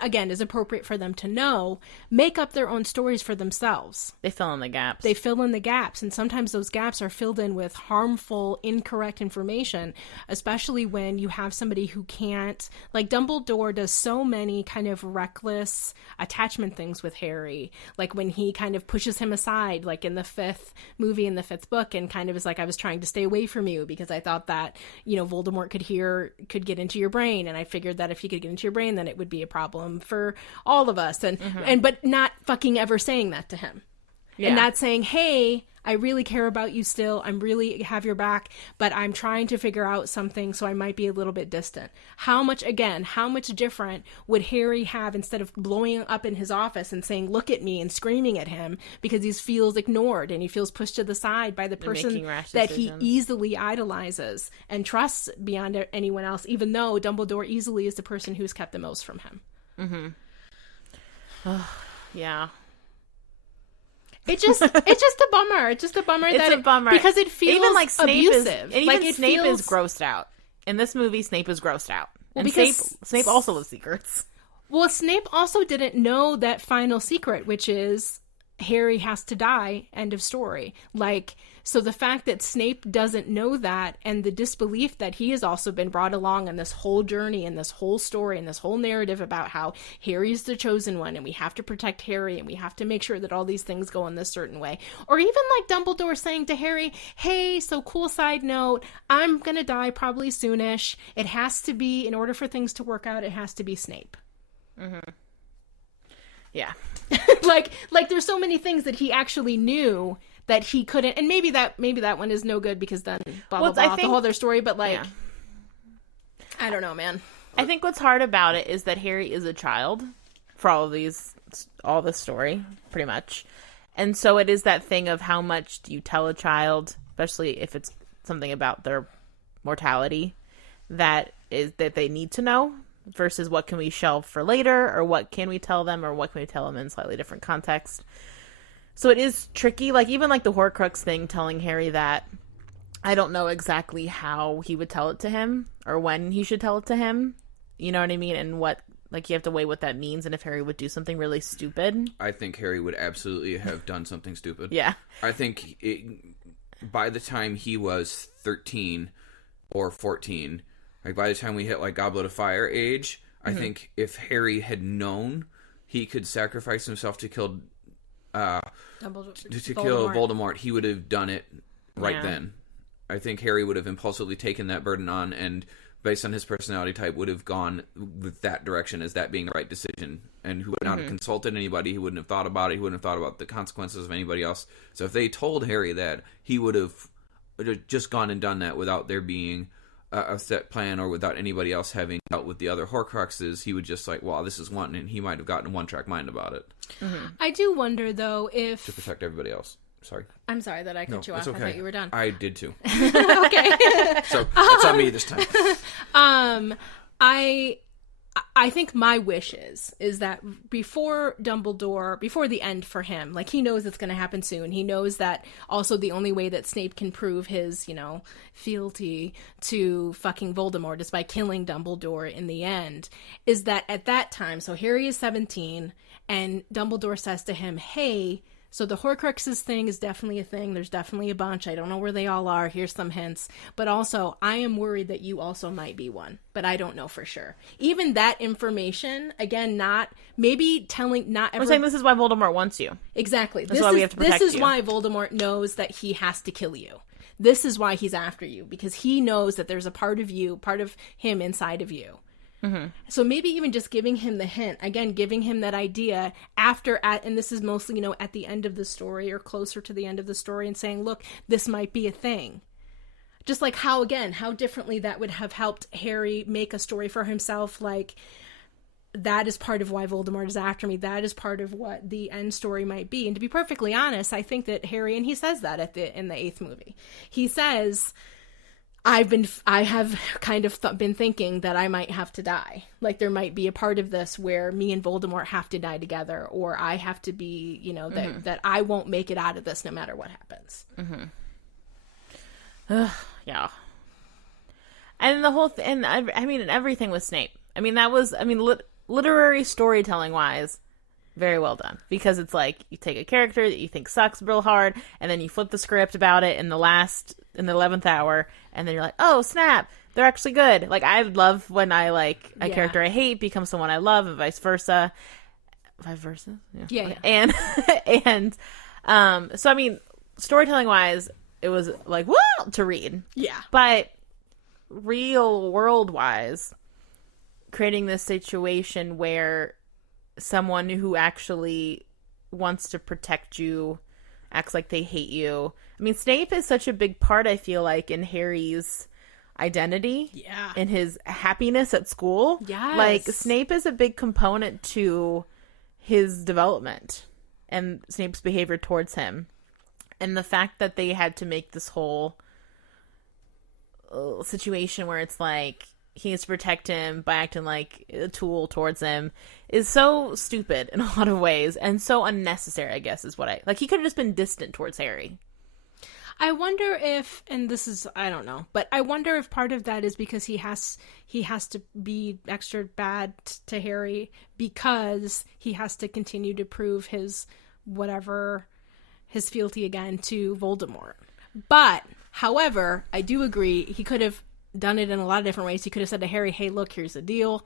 again is appropriate for them to know, make up their own stories for themselves. They fill in the gaps. And sometimes those gaps are filled in with harmful, incorrect information, especially when you have somebody who can't, like Dumbledore does so many kind of reckless attachment things with Harry, like when he kind of pushes him aside, like in the fifth book, and kind of is like, I was trying to stay away from you because I thought that, Voldemort could get into your brain, and I figured that if he could get into your brain, then it would be a problem for all of us, and but not fucking ever saying that to him, and not saying, hey, I really care about you still, I'm really have your back, but I'm trying to figure out something, so I might be a little bit distant. How much different would Harry have instead of blowing up in his office and saying, look at me, and screaming at him because he feels ignored and he feels pushed to the side by the person that he easily idolizes and trusts beyond anyone else, even though Dumbledore easily is the person who's kept the most from him. Yeah. It's just a bummer. It's a bummer because it feels even like Snape abusive. Snape is grossed out. In this movie, Snape is grossed out. Well, and because Snape also has secrets. Well, Snape also didn't know that final secret, which is Harry has to die, end of story. So the fact that Snape doesn't know that, and the disbelief that he has also been brought along on this whole journey and this whole story and this whole narrative about how Harry's the chosen one and we have to protect Harry and we have to make sure that all these things go in this certain way. Or even like Dumbledore saying to Harry, hey, so cool side note, I'm gonna die probably soonish. It has to be, in order for things to work out, it has to be Snape. Yeah. like there's so many things that he actually knew that he couldn't, and maybe that one is no good because then blah the whole other story, but I don't know, man. I think what's hard about it is that Harry is a child for all this story, pretty much. And so it is that thing of how much do you tell a child, especially if it's something about their mortality that they need to know, versus what can we shelve for later, or what can we tell them, or what can we tell them in slightly different context. So it is tricky. Even the Horcrux thing, telling Harry that, I don't know exactly how he would tell it to him or when he should tell it to him. You know what I mean? And what, you have to weigh what that means, and if Harry would do something really stupid. I think Harry would absolutely have done something stupid. Yeah. I think by the time he was 13 or 14, by the time we hit Goblet of Fire age, I think if Harry had known he could sacrifice himself to kill Voldemort, he would have done it then. I think Harry would have impulsively taken that burden on, and based on his personality type, would have gone with that direction as that being the right decision, and who would not have consulted anybody. He wouldn't have thought about it. He wouldn't have thought about the consequences of anybody else. So if they told Harry that, he would have just gone and done that without there being a set plan, or without anybody else having dealt with the other Horcruxes. He would just this is one, and he might have gotten a one-track mind about it. I do wonder, though, if... To protect everybody else. Sorry. I'm sorry that I cut you off. Okay. I thought you were done. I did too. Okay. So, that's on me this time. I think my wish is that before the end for him, he knows it's going to happen soon. He knows that also the only way that Snape can prove his, fealty to fucking Voldemort is by killing Dumbledore in the end, is that at that time, so Harry is 17, and Dumbledore says to him, hey, so the Horcruxes thing is definitely a thing. There's definitely a bunch. I don't know where they all are. Here's some hints. But also, I am worried that you also might be one. But I don't know for sure. Even that information, again, we're saying this is why Voldemort wants you. Exactly. This is why we have to protect you. This is why Voldemort knows that he has to kill you. This is why he's after you. Because he knows that there's a part of him inside of you. So maybe even just giving him the hint, again, giving him that idea and this is mostly, at the end of the story or closer to the end of the story, and saying, look, this might be a thing. just like how differently that would have helped Harry make a story for himself. Like, that is part of why Voldemort is after me. That is part of what the end story might be. And to be perfectly honest, I think that Harry, and he says that in the 8th movie, he says, I have kind of been thinking that I might have to die. Like, there might be a part of this where me and Voldemort have to die together, or I have to be, you know, that I won't make it out of this no matter what happens. Yeah. And the whole thing, and I mean, everything with Snape. I mean, that was, literary storytelling wise, very well done. Because it's like, you take a character that you think sucks real hard, and then you flip the script about it in the 11th hour, and then you're like, oh, snap, they're actually good. Like, I love when I like a character I hate becomes someone I love, and vice versa. Vice versa? Yeah. Okay. And so, I mean, storytelling wise, it was like, whoa, to read. Yeah. But real world wise, creating this situation where someone who actually wants to protect you acts like they hate you. I mean, Snape is such a big part, I feel like, in Harry's identity. Yeah. In his happiness at school. Yes. Like, Snape is a big component to his development and Snape's behavior towards him. And the fact that they had to make this whole situation where it's like, he needs to protect him by acting like a tool towards him is so stupid in a lot of ways, and so unnecessary, I guess, is what he could have just been distant towards Harry. I wonder if, and this is, I don't know, but I wonder if part of that is because he has to be extra bad to Harry because he has to continue to prove his fealty again to Voldemort. But, however, I do agree, he could have done it in a lot of different ways. He could have said to Harry, hey, look, here's the deal.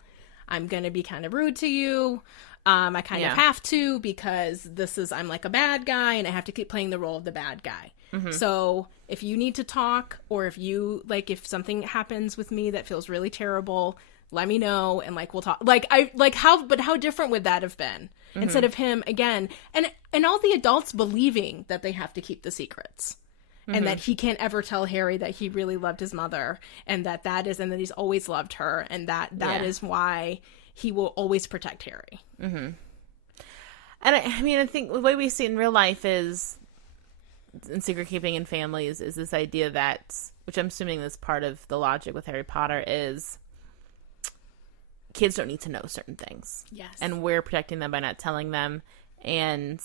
I'm going to be kind of rude to you. I kind of have to because I'm like a bad guy and I have to keep playing the role of the bad guy. Mm-hmm. So if you need to talk, or if something happens with me that feels really terrible, let me know and we'll talk. How different would that have been? Mm-hmm. Instead of him again, and all the adults believing that they have to keep the secrets. Mm-hmm. And that he can't ever tell Harry that he really loved his mother, and that he's always loved her, and that is why he will always protect Harry. Mm-hmm. And I think the way we see it in real life is, in secret keeping in families, is this idea that, which I'm assuming is part of the logic with Harry Potter, is kids don't need to know certain things. Yes. And we're protecting them by not telling them, and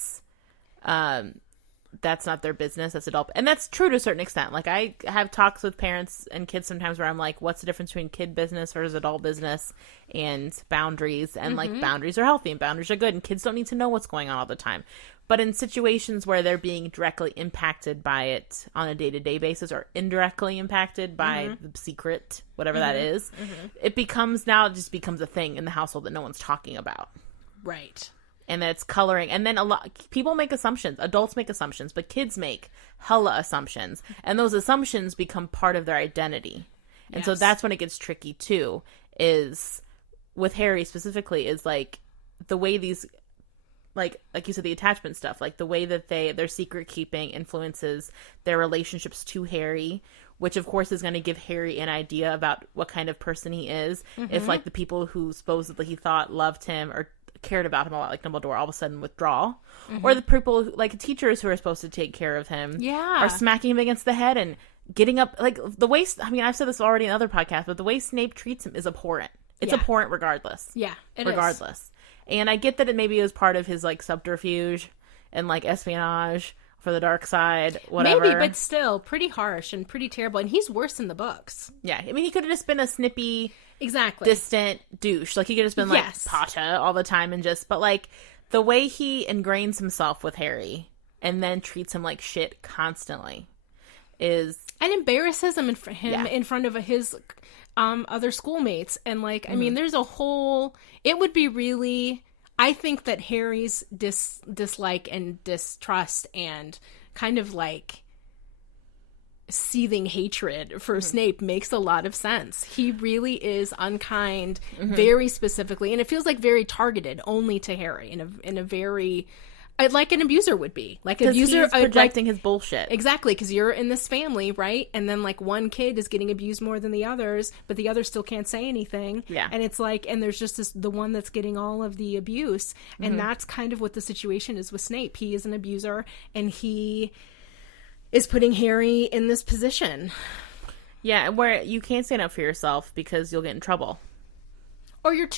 that's not their business. That's adult. And that's true to a certain extent. Like, I have talks with parents and kids sometimes where I'm like, what's the difference between kid business versus adult business and boundaries? And boundaries are healthy and boundaries are good, and kids don't need to know what's going on all the time. But in situations where they're being directly impacted by it on a day-to-day basis, or indirectly impacted by the secret, whatever that is, it becomes a thing in the household that no one's talking about. Right. And that it's coloring. And then people make assumptions. Adults make assumptions, but kids make hella assumptions. And those assumptions become part of their identity. And so that's when it gets tricky too, is with Harry specifically, is like the way these, like you said, the attachment stuff, like the way that their secret keeping influences their relationships to Harry, which of course is going to give Harry an idea about what kind of person he is. If like the people who supposedly he thought loved him or cared about him a lot, like Dumbledore, all of a sudden withdraw, or the people like teachers who are supposed to take care of him are smacking him against the head and getting up, like the way, I've said this already in other podcasts, but the way Snape treats him is abhorrent. It's abhorrent regardless. Yeah, it regardless. Is. And I get that it maybe is part of his like subterfuge and like espionage for the dark side, whatever. Maybe, but still pretty harsh and pretty terrible. And he's worse in the books. Yeah, I mean, he could have just been a snippy, exactly, distant douche. Like, he could have just been like Potter all the time and just, but like the way he ingrains himself with Harry and then treats him like shit constantly is, and embarrasses him in front of his other schoolmates. And like, I mean, there's a whole, it would be really, I think that Harry's dislike and distrust and kind of like seething hatred for Snape makes a lot of sense. He really is unkind, very specifically, and it feels like very targeted only to Harry in a very like an abuser would be. Like, Because abuser he's projecting his bullshit. Exactly, because you're in this family, right? And then, like, one kid is getting abused more than the others, but the others still can't say anything. Yeah. And it's like, and there's just the one that's getting all of the abuse. And Mm-hmm. that's kind of what the situation is with Snape. He is an abuser, and he is putting Harry in this position. Yeah, where you can't stand up for yourself because you'll get in trouble. Or you're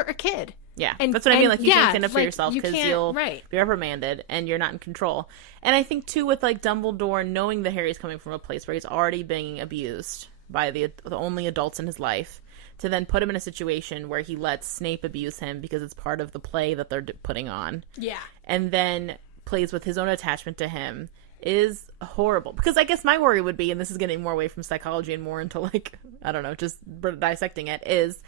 a kid. Yeah, And- that's what I mean. and, Like, you can't yeah, stand up for like, yourself you because can't- you'll right. be reprimanded and you're not in control. And I think, too, with, like, Dumbledore knowing that Harry's coming from a place where he's already being abused by the only adults in his life, to then put him in a situation where he lets Snape abuse him because it's part of the play that they're putting on. Yeah. And then plays with his own attachment to him is horrible. Because I guess my worry would be, and this is getting more away from psychology and more into, like, I don't know, just dissecting it, is,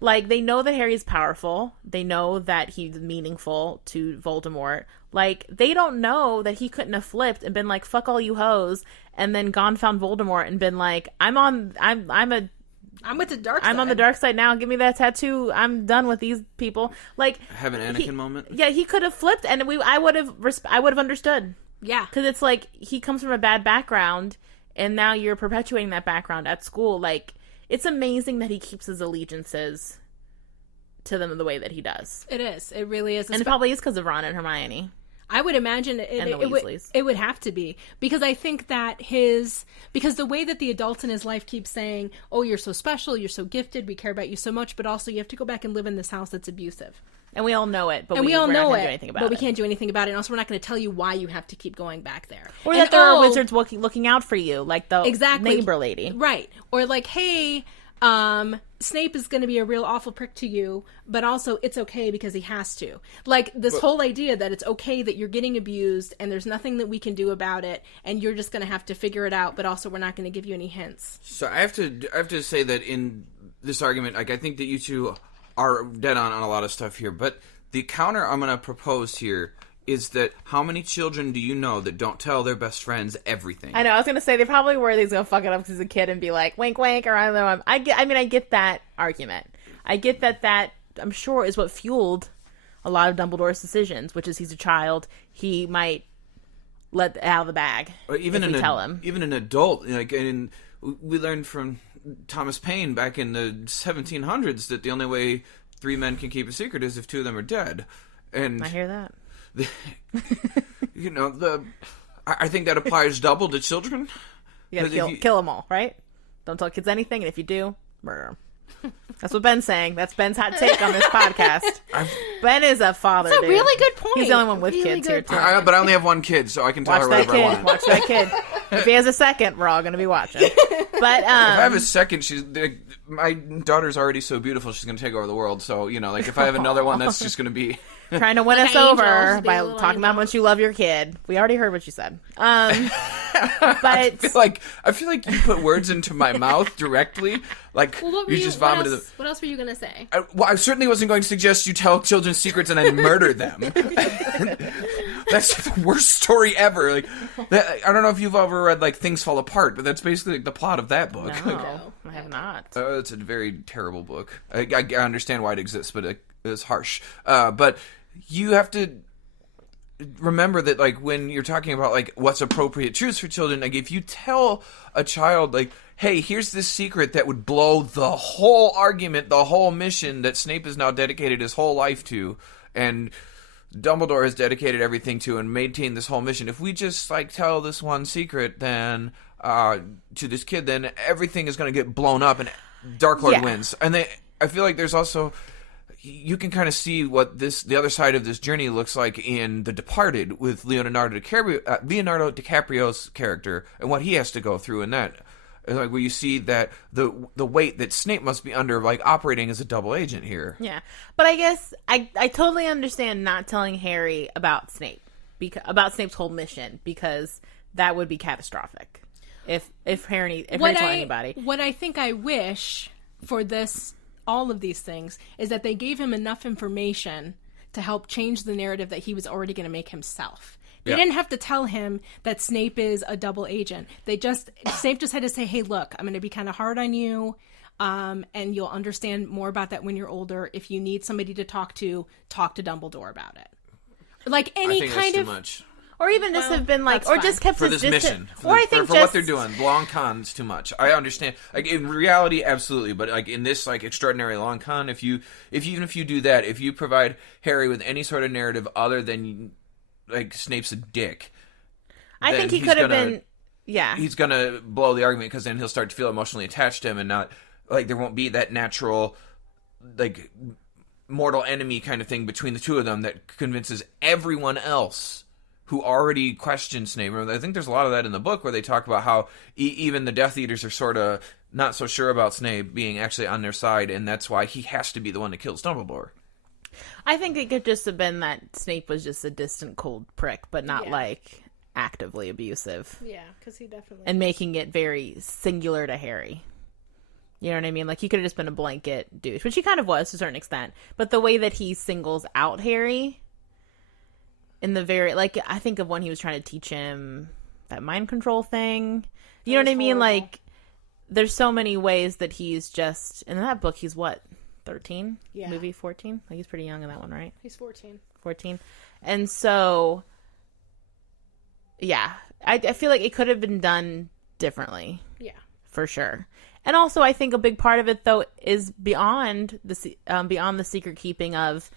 like, they know that Harry's powerful. They know that he's meaningful to Voldemort. Like, they don't know that he couldn't have flipped and been like, fuck all you hoes, and then gone found Voldemort and been like, I'm with the dark side. I'm on the dark side now. Give me that tattoo. I'm done with these people. Like, Have an Anakin moment. yeah, he could have flipped, and I would have understood. Yeah. Because it's like, he comes from a bad background, and now you're perpetuating that background at school. Like, it's amazing that he keeps his allegiances to them the way that he does. It is. It really is. And it probably is because of Ron and Hermione. I would imagine And the Weasleys. it would have to be, because I think that because the way that the adults in his life keep saying, oh, you're so special, you're so gifted, we care about you so much, but also you have to go back and live in this house that's abusive. And we all know it, but We all we're know not going to it, do anything about but it. we can't do anything about it. And also, we're not going to tell you why you have to keep going back there. Or And, that there are wizards looking out for you, like the neighbor lady. Right. Or like, hey, Snape is going to be a real awful prick to you, but also it's okay because he has to. Like, this whole idea that it's okay that you're getting abused and there's nothing that we can do about it, and you're just going to have to figure it out, but also we're not going to give you any hints. So I have to say that in this argument, like, I think that you two are dead on a lot of stuff here, but the counter I'm going to propose here is that how many children do you know that don't tell their best friends everything? I know, I was going to say, they probably worry he's going to fuck it up because he's a kid and be like, wink, wink, or I don't know. I get that argument. I get that I'm sure is what fueled a lot of Dumbledore's decisions, which is he's a child. He might let it out of the bag or even if we tell him. Even an adult, like, we learned from Thomas Paine back in the 1700s that the only way 3 men can keep a secret is if 2 of them are dead. And I hear that. I think that applies double to children. You gotta kill them all, right? Don't tell kids anything, and if you do, murder them. That's what Ben's saying. That's Ben's hot take on this podcast. Ben is a father. That's a really good point. He's the only one with Really kids here, good too. But I only have one kid, so I can tell Watch her that whatever I kid. want. Watch that kid. If he has a second, we're all going to be watching. But If I have a second, my daughter's already so beautiful, she's going to take over the world. So, like, if I have another one, that's just going to be... trying to win us angels, over be by a little talking about how much you love your kid. We already heard what you said. But I feel like you put words into my mouth directly. Like, Well, you just vomited them. what else were you going to say? I certainly wasn't going to suggest you tell children secrets and then murder them. That's the worst story ever. Like, I don't know if you've ever read, like, Things Fall Apart, but that's basically like the plot of that book. no, I have not. It's a very terrible book. I understand why it exists, but it's harsh. But you have to remember that, like, when you're talking about, like, what's appropriate truths for children, like, if you tell a child, like, hey, here's this secret that would blow the whole argument, the whole mission that Snape has now dedicated his whole life to, and Dumbledore has dedicated everything to, and maintained this whole mission. If we just, like, tell this one secret, then to this kid, then everything is going to get blown up, and Dark Lord wins. And I feel like there's also... You can kind of see what the other side of this journey looks like in The Departed with Leonardo DiCaprio's character and what he has to go through in that. Like, where you see that the weight that Snape must be under, like, operating as a double agent here. Yeah, but I guess I totally understand not telling Harry about Snape, about Snape's whole mission, because that would be catastrophic if Harry told anybody. What I think I wish for all of these things is that they gave him enough information to help change the narrative that he was already going to make himself. They didn't have to tell him that Snape is a double agent. Snape just had to say, hey, look, I'm going to be kind of hard on you, and you'll understand more about that when you're older. If you need somebody to talk to Dumbledore about it. Like I any think kind that's of too much. Or even just have been like, that's or fine. just kept For his this distance. mission, Or I think for just what they're doing, long con's too much. I understand. Like in reality, absolutely, but like in this like extraordinary long con, if you do that, if you provide Harry with any sort of narrative other than like Snape's a dick, I then think he he's could have gonna- been. Yeah, he's gonna blow the argument because then he'll start to feel emotionally attached to him and not like there won't be that natural like mortal enemy kind of thing between the two of them that convinces everyone else who already questioned Snape. I think there's a lot of that in the book where they talk about how even the Death Eaters are sort of not so sure about Snape being actually on their side, and that's why he has to be the one that kills Dumbledore. I think it could just have been that Snape was just a distant, cold prick, but not like actively abusive. Yeah, because he definitely... And making it very singular to Harry. You know what I mean? Like, he could have just been a blanket douche, which he kind of was to a certain extent. But the way that he singles out Harry in the very... Like, I think of when he was trying to teach him that mind control thing. You know what I mean? horrible. Like, there's so many ways that he's just... In that book, he's what? 13? Yeah. Movie 14? Like, he's pretty young in that one, right? He's 14. 14. And so... Yeah. I feel like it could have been done differently. Yeah. For sure. And also, I think a big part of it, though, is beyond the secret keeping of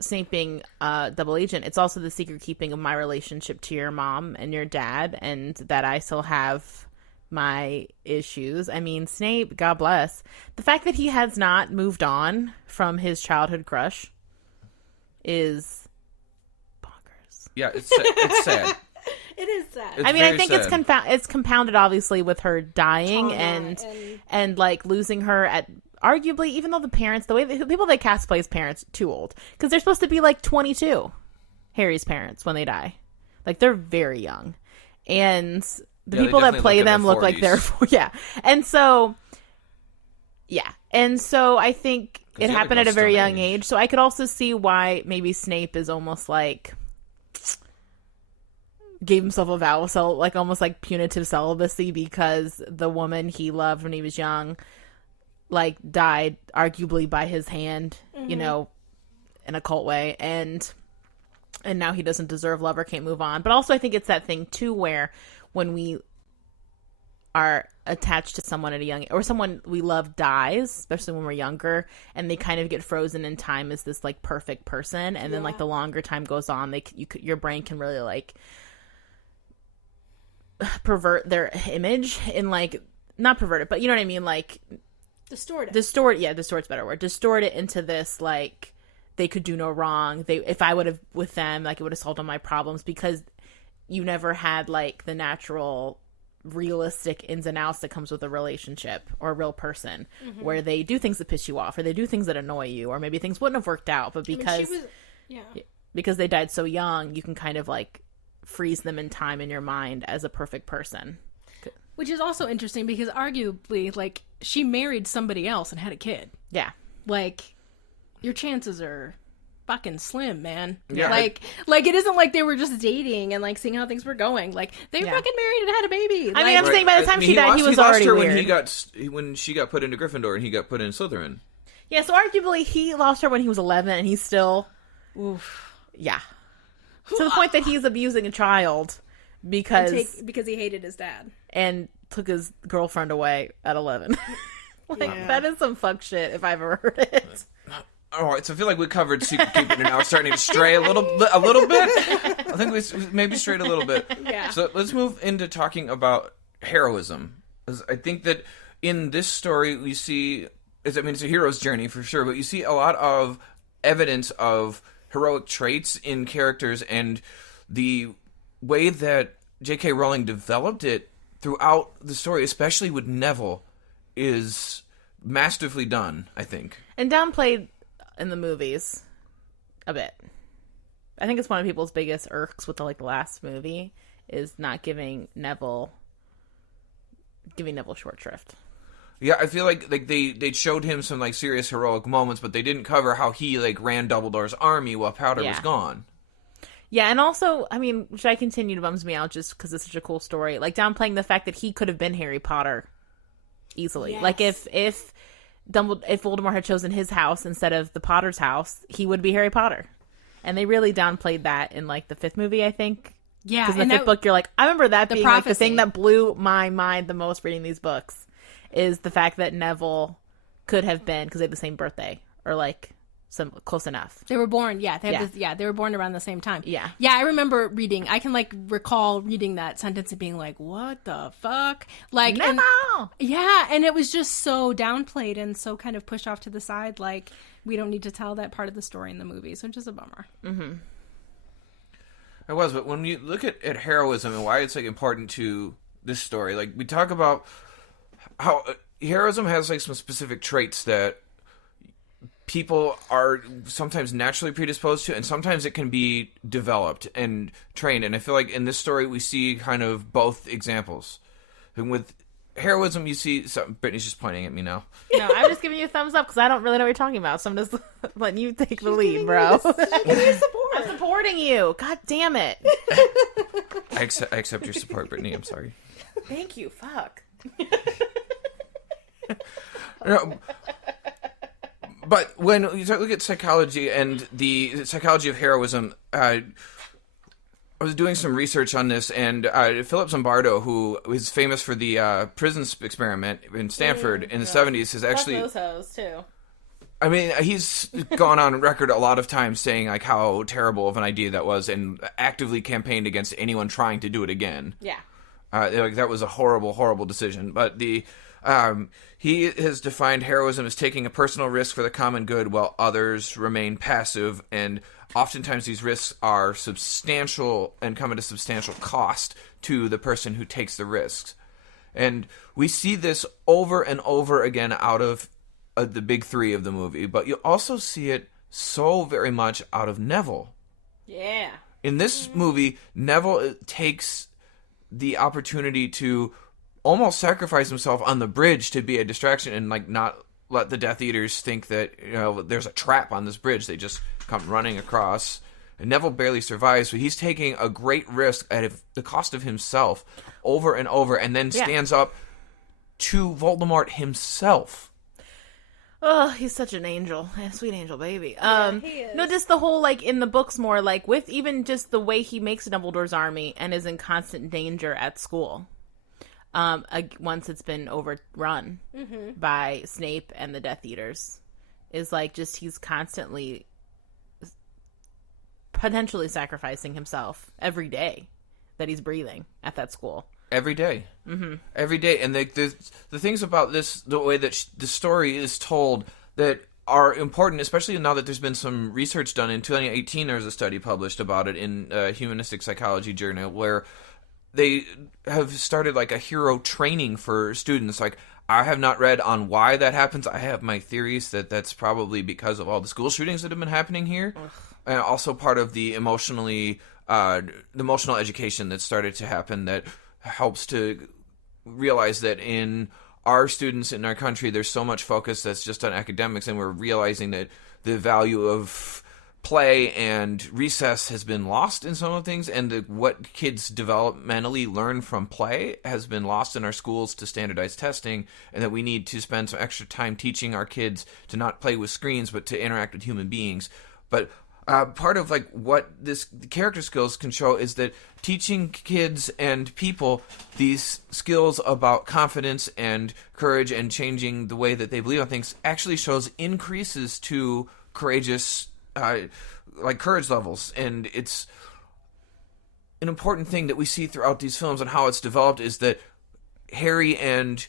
Snape being double agent. It's also the secret keeping of my relationship to your mom and your dad, and that I still have my issues. I mean, Snape, God bless. The fact that he has not moved on from his childhood crush is bonkers. Yeah, it's sad. It is sad. It's I mean, I very think sad. it's compounded obviously with her dying Trauma and like losing her at arguably, even though the parents, the people that cast play as parents, too old, because they're supposed to be like 22, Harry's parents, when they die. Like, they're very young, and the people that play them look like they're 40s. yeah, and so I think it the happened other at a girl's very still young my age. So I could also see why maybe Snape is almost like gave himself a vow, so like almost like punitive celibacy, because the woman he loved when he was young like died arguably by his hand, you know, in a cult way, and now he doesn't deserve love or can't move on. But also I think it's that thing too where when we are attached to someone at a young, or someone we love dies, especially when we're younger, and they kind of get frozen in time as this like perfect person, and then like the longer time goes on, your brain can really like pervert their image in like, not pervert it, but you know what I mean, like Distorted. distort's a better word, distort it into this like they could do no wrong, if I would have with them, like it would have solved all my problems, because you never had like the natural realistic ins and outs that comes with a relationship or a real person, where they do things that piss you off, or they do things that annoy you, or maybe things wouldn't have worked out, but because because they died so young, you can kind of like freeze them in time in your mind as a perfect person. Which is also interesting because arguably, like, she married somebody else and had a kid. Yeah. Like, your chances are fucking slim, man. Yeah. Like it isn't like they were just dating and like seeing how things were going. Like, they were fucking married and had a baby. I mean, I'm saying by the time she died, he was lost already her weird. when she got put into Gryffindor and he got put in Slytherin. Yeah, so arguably he lost her when he was 11, and he's still, yeah, to the point that he's abusing a child because he hated his dad and took his girlfriend away at 11. That is some fuck shit if I've ever heard it. All right, so I feel like we covered secret keeping, and now we're starting to stray a little bit. I think we maybe strayed a little bit. Yeah. So let's move into talking about heroism. 'Cause I think that in this story we see, it's a hero's journey for sure, but you see a lot of evidence of heroic traits in characters, and the way that J.K. Rowling developed it throughout the story, especially with Neville, is masterfully done, I think. And downplayed in the movies a bit. I think it's one of people's biggest irks with the last movie is not giving Neville short shrift. Yeah, I feel like they showed him some like serious heroic moments, but they didn't cover how he like ran Dumbledore's army while Powder was gone. Yeah, and also, I mean, which I continue to bums me out just because it's such a cool story. Like downplaying the fact that he could have been Harry Potter easily. Yes. Like if Voldemort had chosen his house instead of the Potter's house, he would be Harry Potter. And they really downplayed that in like the 5th movie, I think. Yeah. Because in the 5th book, you're like, I remember that being like the prophecy. thing that blew my mind the most reading these books is the fact that Neville could have been, because they have the same birthday, or like some close enough. They were born, they were born around the same time. Yeah. Yeah, I remember reading, I can like recall reading that sentence and being like, what the fuck? Like, Neville! And it was just so downplayed and so kind of pushed off to the side, like, we don't need to tell that part of the story in the movies, which is a bummer. Mm-hmm. It was, but when you look at heroism and why it's like important to this story, like we talk about how heroism has like some specific traits that people are sometimes naturally predisposed to, and sometimes it can be developed and trained. And I feel like in this story we see kind of both examples. And with heroism, you see, Brittany's just pointing at me now. No, I'm just giving you a thumbs up because I don't really know what you're talking about. So I'm just letting you take the lead, bro. I'm supporting you. God damn it. I accept your support, Brittany. I'm sorry. Thank you. Fuck. No, but when you look at psychology and the psychology of heroism, I was doing some research on this, and Philip Zimbardo, who is famous for the prison experiment in Stanford in the 70s, has actually... Fuck those hoes, too. I mean, he's gone on record a lot of times saying like how terrible of an idea that was, and actively campaigned against anyone trying to do it again. Yeah. Like that was a horrible, horrible decision. But he has defined heroism as taking a personal risk for the common good while others remain passive, and oftentimes these risks are substantial and come at a substantial cost to the person who takes the risks. And we see this over and over again out of the big three of the movie, but you also see it so very much out of Neville. Yeah. In this movie, Neville takes the opportunity to almost sacrifice himself on the bridge to be a distraction and like not let the Death Eaters think that, you know, there's a trap on this bridge. They just come running across. And Neville barely survives, but he's taking a great risk at the cost of himself over and over, and then stands up to Voldemort himself. Oh, he's such an angel. Yeah, sweet angel baby. he is. No, just the whole, like, in the books more, like, with even just the way he makes Dumbledore's army and is in constant danger at school. Once it's been overrun by Snape and the Death Eaters. Is, like, just he's constantly potentially sacrificing himself every day that he's breathing at that school. Every day. Mm-hmm. Every day. And the things about this, the way that the story is told that are important, especially now that there's been some research done. In 2018, there was a study published about it in Humanistic Psychology Journal, where they have started like a hero training for students. Like, I have not read on why that happens. I have my theories that that's probably because of all the school shootings that have been happening here. Ugh. And also part of the emotional education that started to happen that helps to realize that in our students in our country, there's so much focus that's just on academics, and we're realizing that the value of play and recess has been lost in some of the things, and what kids developmentally learn from play has been lost in our schools to standardized testing, and that we need to spend some extra time teaching our kids to not play with screens but to interact with human beings. But part of like what this character skills can show is that teaching kids and people these skills about confidence and courage and changing the way that they believe on things actually shows increases to courageous like courage levels. And it's an important thing that we see throughout these films and how it's developed is that Harry and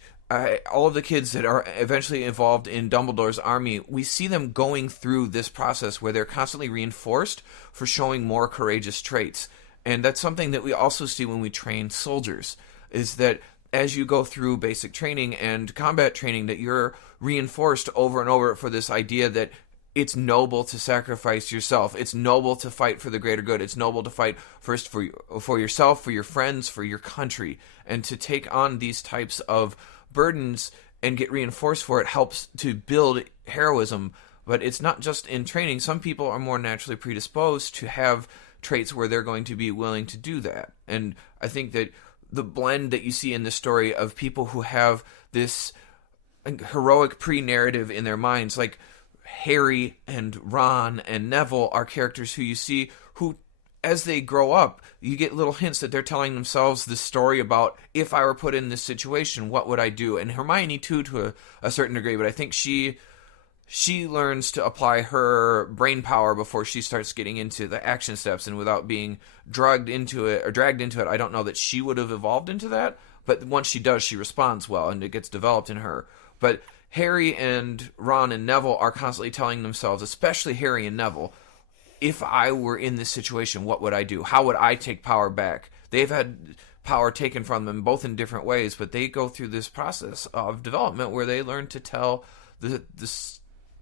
all of the kids that are eventually involved in Dumbledore's army, we see them going through this process where they're constantly reinforced for showing more courageous traits. And that's something that we also see when we train soldiers, is that as you go through basic training and combat training, that you're reinforced over and over for this idea that it's noble to sacrifice yourself. It's noble to fight for the greater good. It's noble to fight first for yourself, for your friends, for your country. And to take on these types of burdens and get reinforced for it helps to build heroism. But it's not just in training. Some people are more naturally predisposed to have traits where they're going to be willing to do that. And I think that the blend that you see in this story of people who have this heroic pre-narrative in their minds, like Harry and Ron and Neville are characters who you see who, as they grow up, you get little hints that they're telling themselves this story about, if I were put in this situation, what would I do? And Hermione, too, to a certain degree, but I think she learns to apply her brain power before she starts getting into the action steps, and without being dragged into it, I don't know that she would have evolved into that, but once she does, she responds well, and it gets developed in her. But Harry and Ron and Neville are constantly telling themselves, especially Harry and Neville, if I were in this situation, what would I do? How would I take power back? They've had power taken from them both in different ways, but they go through this process of development where they learn to tell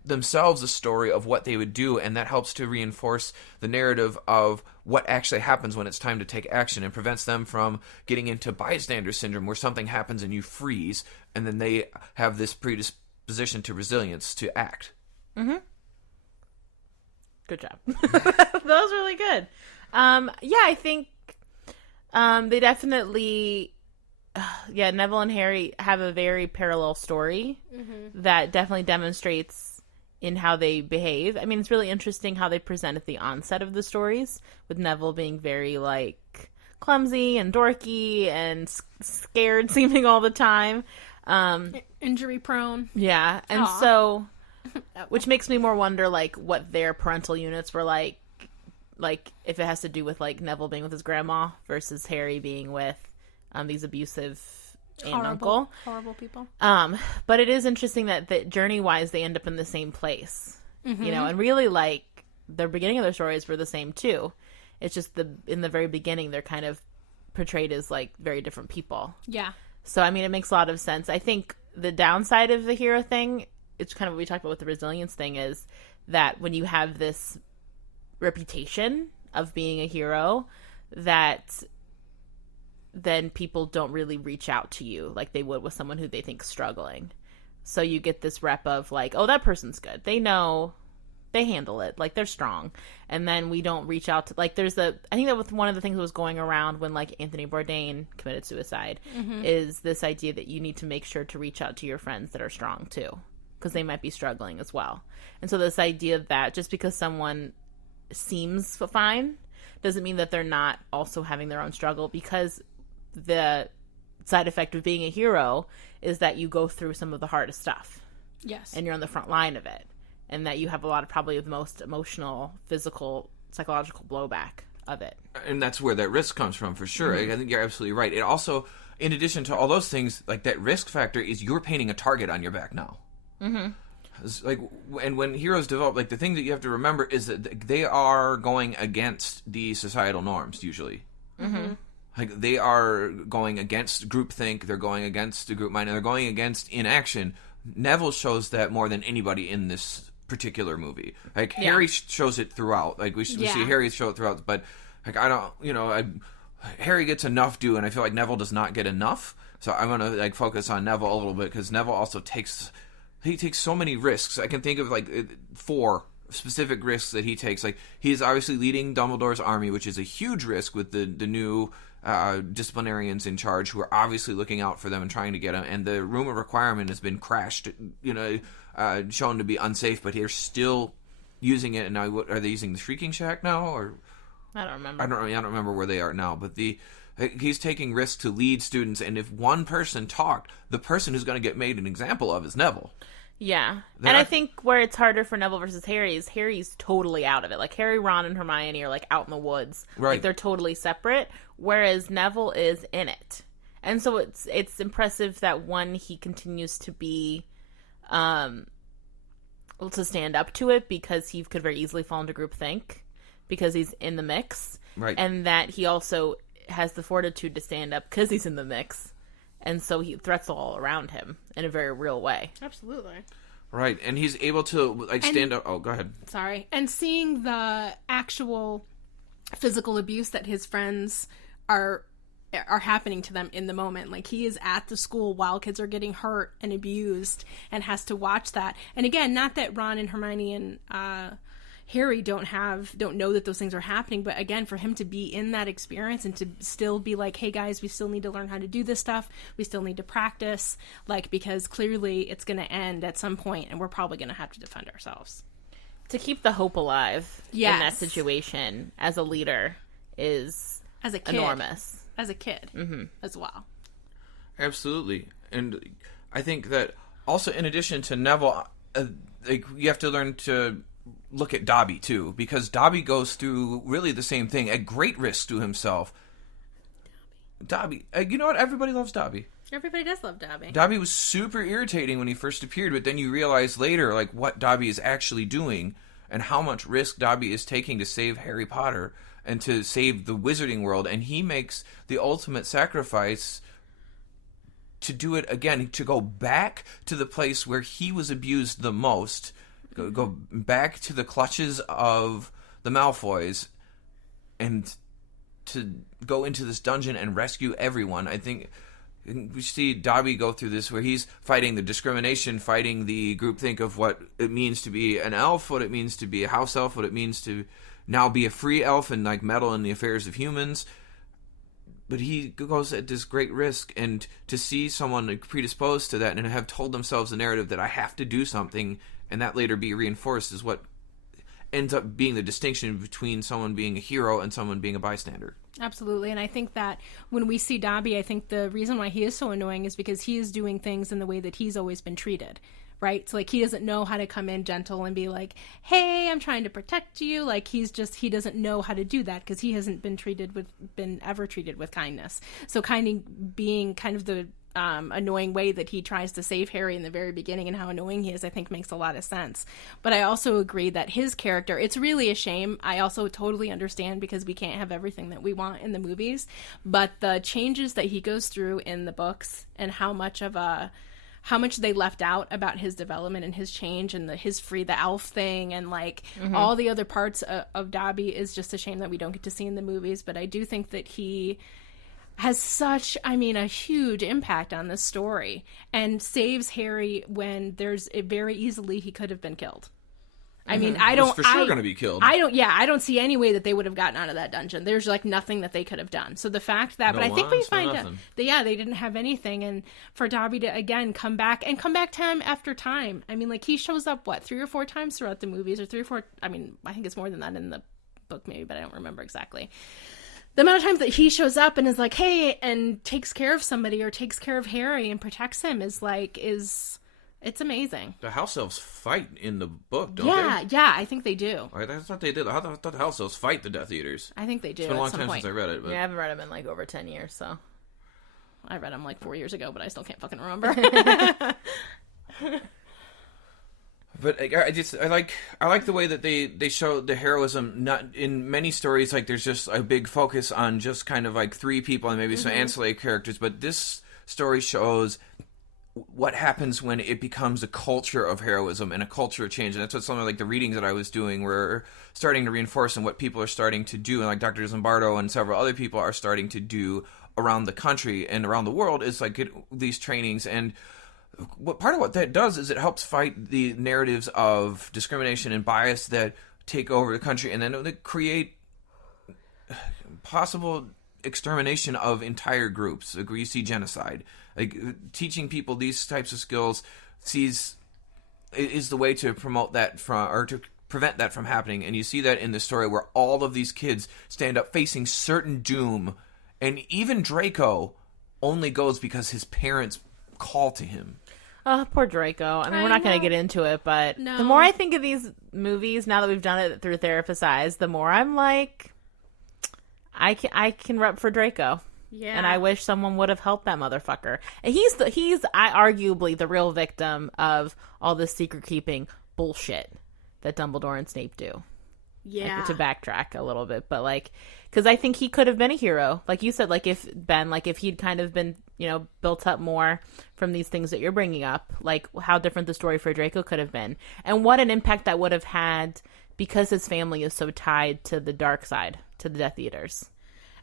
themselves a story of what they would do, and that helps to reinforce the narrative of what actually happens when it's time to take action, and prevents them from getting into bystander syndrome where something happens and you freeze, and then they have this predisposition to resilience to act. Mm-hmm. Good job. That was really good. I think they definitely... Neville and Harry have a very parallel story that definitely demonstrates in how they behave. I mean, it's really interesting how they present at the onset of the stories, with Neville being very, like, clumsy and dorky and scared seeming all the time. Injury prone. Yeah, and so, which makes me more wonder, like, what their parental units were like if it has to do with, like, Neville being with his grandma versus Harry being with these abusive aunt and uncle. Horrible people. But it is interesting that journey-wise, they end up in the same place. You know, and really, like, the beginning of their stories were the same, too. It's just in the very beginning, they're kind of portrayed as, like, very different people. Yeah. So, I mean, it makes a lot of sense. I think the downside of the hero thing, it's kind of what we talked about with the resilience thing, is that when you have this reputation of being a hero, that then people don't really reach out to you like they would with someone who they think's struggling. So you get this rep of, like, oh, that person's good. They know, they handle it. Like, they're strong. And then we don't reach out to, like, I think that was one of the things that was going around when, like, Anthony Bourdain committed suicide, is this idea that you need to make sure to reach out to your friends that are strong, too, because they might be struggling as well. And so this idea that just because someone seems fine doesn't mean that they're not also having their own struggle, because the side effect of being a hero is that you go through some of the hardest stuff. Yes. And you're on the front line of it. And that you have a lot of probably the most emotional, physical, psychological blowback of it. And that's where that risk comes from, for sure. I think you're absolutely right. It also, in addition to all those things, like, that risk factor is you're painting a target on your back now. Like, and when heroes develop, like, the thing that you have to remember is that they are going against the societal norms, usually. Like, they are going against groupthink, they're going against the group mind, and they're going against inaction. Neville shows that more than anybody in this particular movie. Like, Harry shows it throughout. Like, we see Harry show it throughout, but, like, I don't, Harry gets enough due, and I feel like Neville does not get enough. So I'm going to, like, focus on Neville a little bit, because Neville also takes so many risks. I can think of, like, 4 specific risks that he takes. Like, he's obviously leading Dumbledore's army, which is a huge risk with the new disciplinarians in charge, who are obviously looking out for them and trying to get them. And the room of requirement has been crashed, shown to be unsafe, but they're still using it. And now, are they using the Shrieking Shack now? Or I don't remember. I don't remember where they are now. But he's taking risks to lead students. And if one person talked, the person who's going to get made an example of is Neville. Yeah. And I think where it's harder for Neville versus Harry is Harry's totally out of it. Like, Harry, Ron, and Hermione are, like, out in the woods. Right. Like, they're totally separate, whereas Neville is in it. And so it's impressive that, one, he continues to be to stand up to it, because he could very easily fall into groupthink because he's in the mix. Right. And that he also has the fortitude to stand up because he's in the mix. And so he threats all around him in a very real way. Absolutely. Right, and he's able to, like, stand up. Oh, go ahead. Sorry. And seeing the actual physical abuse that his friends are happening to them in the moment. Like, he is at the school while kids are getting hurt and abused and has to watch that. And again, not that Ron and Hermione and Harry don't know that those things are happening, but again, for him to be in that experience and to still be like, hey guys, we still need to learn how to do this stuff, we still need to practice, like, because clearly it's going to end at some point and we're probably going to have to defend ourselves. to keep the hope alive Yes. in that situation as a leader is As a kid. enormous. As a kid as well. Absolutely. And I think that also, in addition to Neville, like, you have to learn to look at Dobby too, because Dobby goes through really the same thing at great risk to himself. Dobby, you know what? Everybody loves Dobby. Everybody does love Dobby. Dobby was super irritating when he first appeared, but then you realize later, like, what Dobby is actually doing and how much risk Dobby is taking to save Harry Potter and to save the wizarding world, and he makes the ultimate sacrifice to do it again, to go back to the place where he was abused the most, go back to the clutches of the Malfoys, and to go into this dungeon and rescue everyone. I think we see Dobby go through this where he's fighting the discrimination, fighting the groupthink of what it means to be an elf, what it means to be a house elf, what it means to now be a free elf and like meddle in the affairs of humans. But he goes at this great risk, and to see someone predisposed to that and have told themselves a narrative that I have to do something, and that later be reinforced, is what ends up being the distinction between someone being a hero and someone being a bystander. Absolutely. And I think that when we see Dobby, I think the reason why he is so annoying is because he is doing things in the way that he's always been treated. Right? So, like, he doesn't know how to come in gentle and be like, hey, I'm trying to protect you. Like, he doesn't know how to do that because he hasn't been ever treated with kindness. So kind of being kind of the annoying way that he tries to save Harry in the very beginning and how annoying he is, I think makes a lot of sense. But I also agree that his character, it's really a shame. I also totally understand because we can't have everything that we want in the movies. But the changes that he goes through in the books and how much they left out about his development and his change and his free the elf thing and like all the other parts of Dobby is just a shame that we don't get to see in the movies. But I do think that he has such, a huge impact on this story and saves Harry when very easily he could have been killed. I mean, He was for sure going to be killed. I don't see any way that they would have gotten out of that dungeon. There's like nothing that they could have done. So the fact that, No but I think we wands, no find out nothing. that, they didn't have anything. And for Dobby to again come back time after time. I mean, like he shows up, 3 or 4 times throughout the movies or 3 or 4. I mean, I think it's more than that in the book maybe, but I don't remember exactly. The amount of times that he shows up and is like, hey, and takes care of somebody or takes care of Harry and protects him it's amazing. The house elves fight in the book, don't they? Yeah, I think they do. I thought they did. I thought the house elves fight the Death Eaters. I think they do. It's been a long at some time point. since I read it. But... Yeah, I haven't read them in like over 10 years, so. I read them like 4 years ago, but I still can't fucking remember. But I like the way that they show the heroism. Not in many stories, like there's just a big focus on just kind of like 3 people and maybe some ancillary characters. But this story shows what happens when it becomes a culture of heroism and a culture of change. And that's what some of like the readings that I was doing were starting to reinforce, and what people are starting to do, and like Dr. Zimbardo and several other people are starting to do around the country and around the world, is like get these trainings. And part of what that does is it helps fight the narratives of discrimination and bias that take over the country, and then they create possible extermination of entire groups. Like you see genocide. Like teaching people these types of skills is the way to promote that to prevent that from happening. And you see that in the story where all of these kids stand up facing certain doom, and even Draco only goes because his parents call to him. Oh, poor Draco. I mean, we're not going to get into it, but No. the more I think of these movies, now that we've done it through Therapist's eyes, the more I'm like, I can rep for Draco. Yeah. And I wish someone would have helped that motherfucker. And he's arguably the real victim of all this secret keeping bullshit that Dumbledore and Snape do. Yeah. Like, to backtrack a little bit, but like, because I think he could have been a hero, like you said. Like if he'd kind of been, built up more from these things that you're bringing up, like how different the story for Draco could have been, and what an impact that would have had, because his family is so tied to the dark side, to the Death Eaters.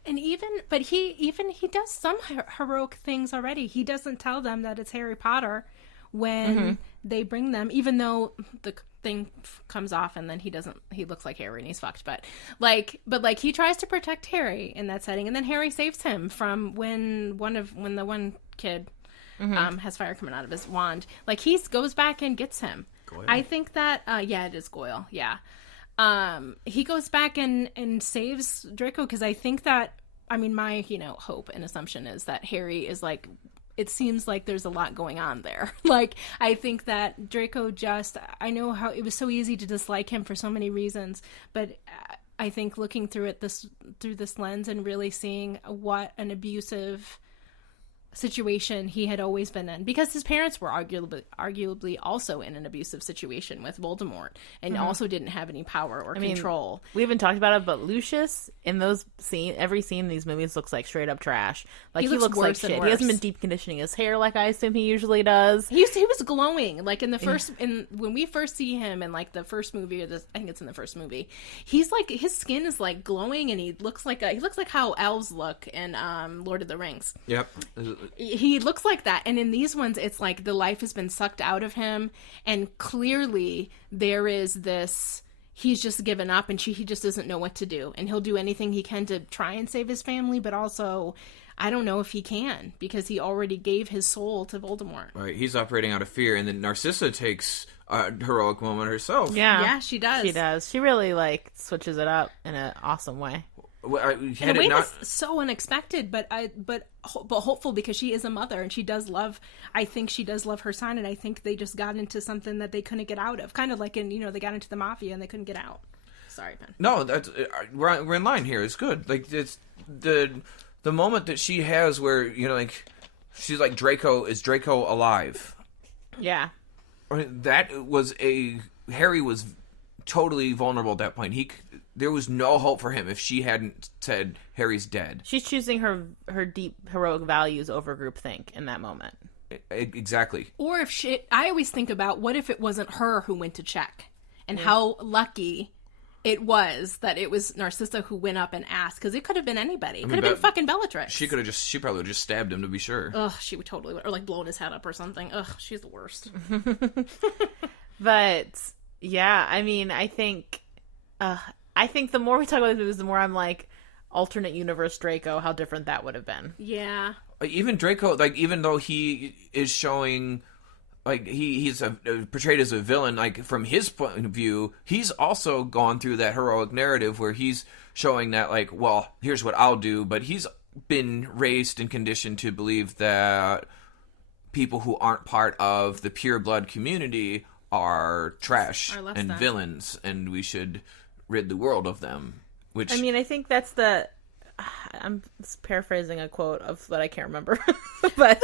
And he does some heroic things already. He doesn't tell them that it's Harry Potter when they bring them, even though the thing comes off and then he looks like Harry and he's fucked. But he tries to protect Harry in that setting, and then Harry saves him from when the one kid has fire coming out of his wand. Like he goes back and gets him. Goyle? I think that, yeah, it is Goyle. Yeah. He goes back and saves Draco because I think that, I mean, my, hope and assumption is that Harry is like, it seems like there's a lot going on there. Like, I think that Draco I know how it was so easy to dislike him for so many reasons, but I think looking through this lens and really seeing what an abusive situation he had always been in, because his parents were arguably also in an abusive situation with Voldemort and also didn't have any power or control. We haven't talked about it, but Lucius in those every scene in these movies looks like straight up trash. Like he looks like shit. He hasn't been deep conditioning his hair like I assume he usually does. He was glowing like in the first when we first see him in like the first movie, or I think it's in the first movie. He's like, his skin is like glowing and he looks like how elves look in Lord of the Rings. Yep. He looks like that, and in these ones it's like the life has been sucked out of him, and clearly there is this, he's just given up and he just doesn't know what to do, and he'll do anything he can to try and save his family, but also I don't know if he can, because he already gave his soul to Voldemort. Right, he's operating out of fear, and then Narcissa takes a heroic moment herself. Yeah, she does. She does. She really like switches it up in an awesome way. In a way that's so unexpected, but hopeful, because she is a mother and she does love. I think she does love her son, and I think they just got into something that they couldn't get out of. Kind of like in they got into the mafia and they couldn't get out. Sorry, Ben. No, that's we're in line here. It's good. Like it's the moment that she has where like she's like, is Draco alive? Yeah, that was Harry was totally vulnerable at that point. There was no hope for him if she hadn't said Harry's dead. She's choosing her deep heroic values over groupthink in that moment. Exactly. Or if I always think about, what if it wasn't her who went to check, and how lucky it was that it was Narcissa who went up and asked, because it could have been anybody. It could have been fucking Bellatrix. She probably would have just stabbed him to be sure. Ugh, she would totally, or like blown his head up or something. Ugh, she's the worst. But yeah, I mean, I think the more we talk about these movies, the more I'm like, alternate universe Draco, how different that would have been. Yeah. Even Draco, like, even though he is showing, like, he's portrayed as a villain, like, from his point of view, he's also gone through that heroic narrative where he's showing that, like, well, here's what I'll do, but he's been raised and conditioned to believe that people who aren't part of the pure blood community are trash and villains, and we should rid the world of them. Which, I mean, I think that's I'm paraphrasing a quote of that I can't remember, but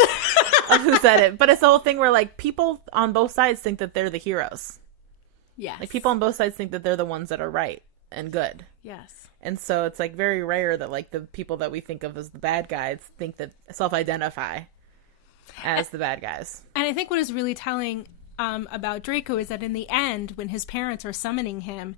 of who said it. But it's the whole thing where like people on both sides think that they're the heroes. Yes. Like people on both sides think that they're the ones that are right and good. Yes. And so it's like very rare that like the people that we think of as the bad guys think that self-identify as the bad guys. And I think what is really telling about Draco is that in the end, when his parents are summoning him,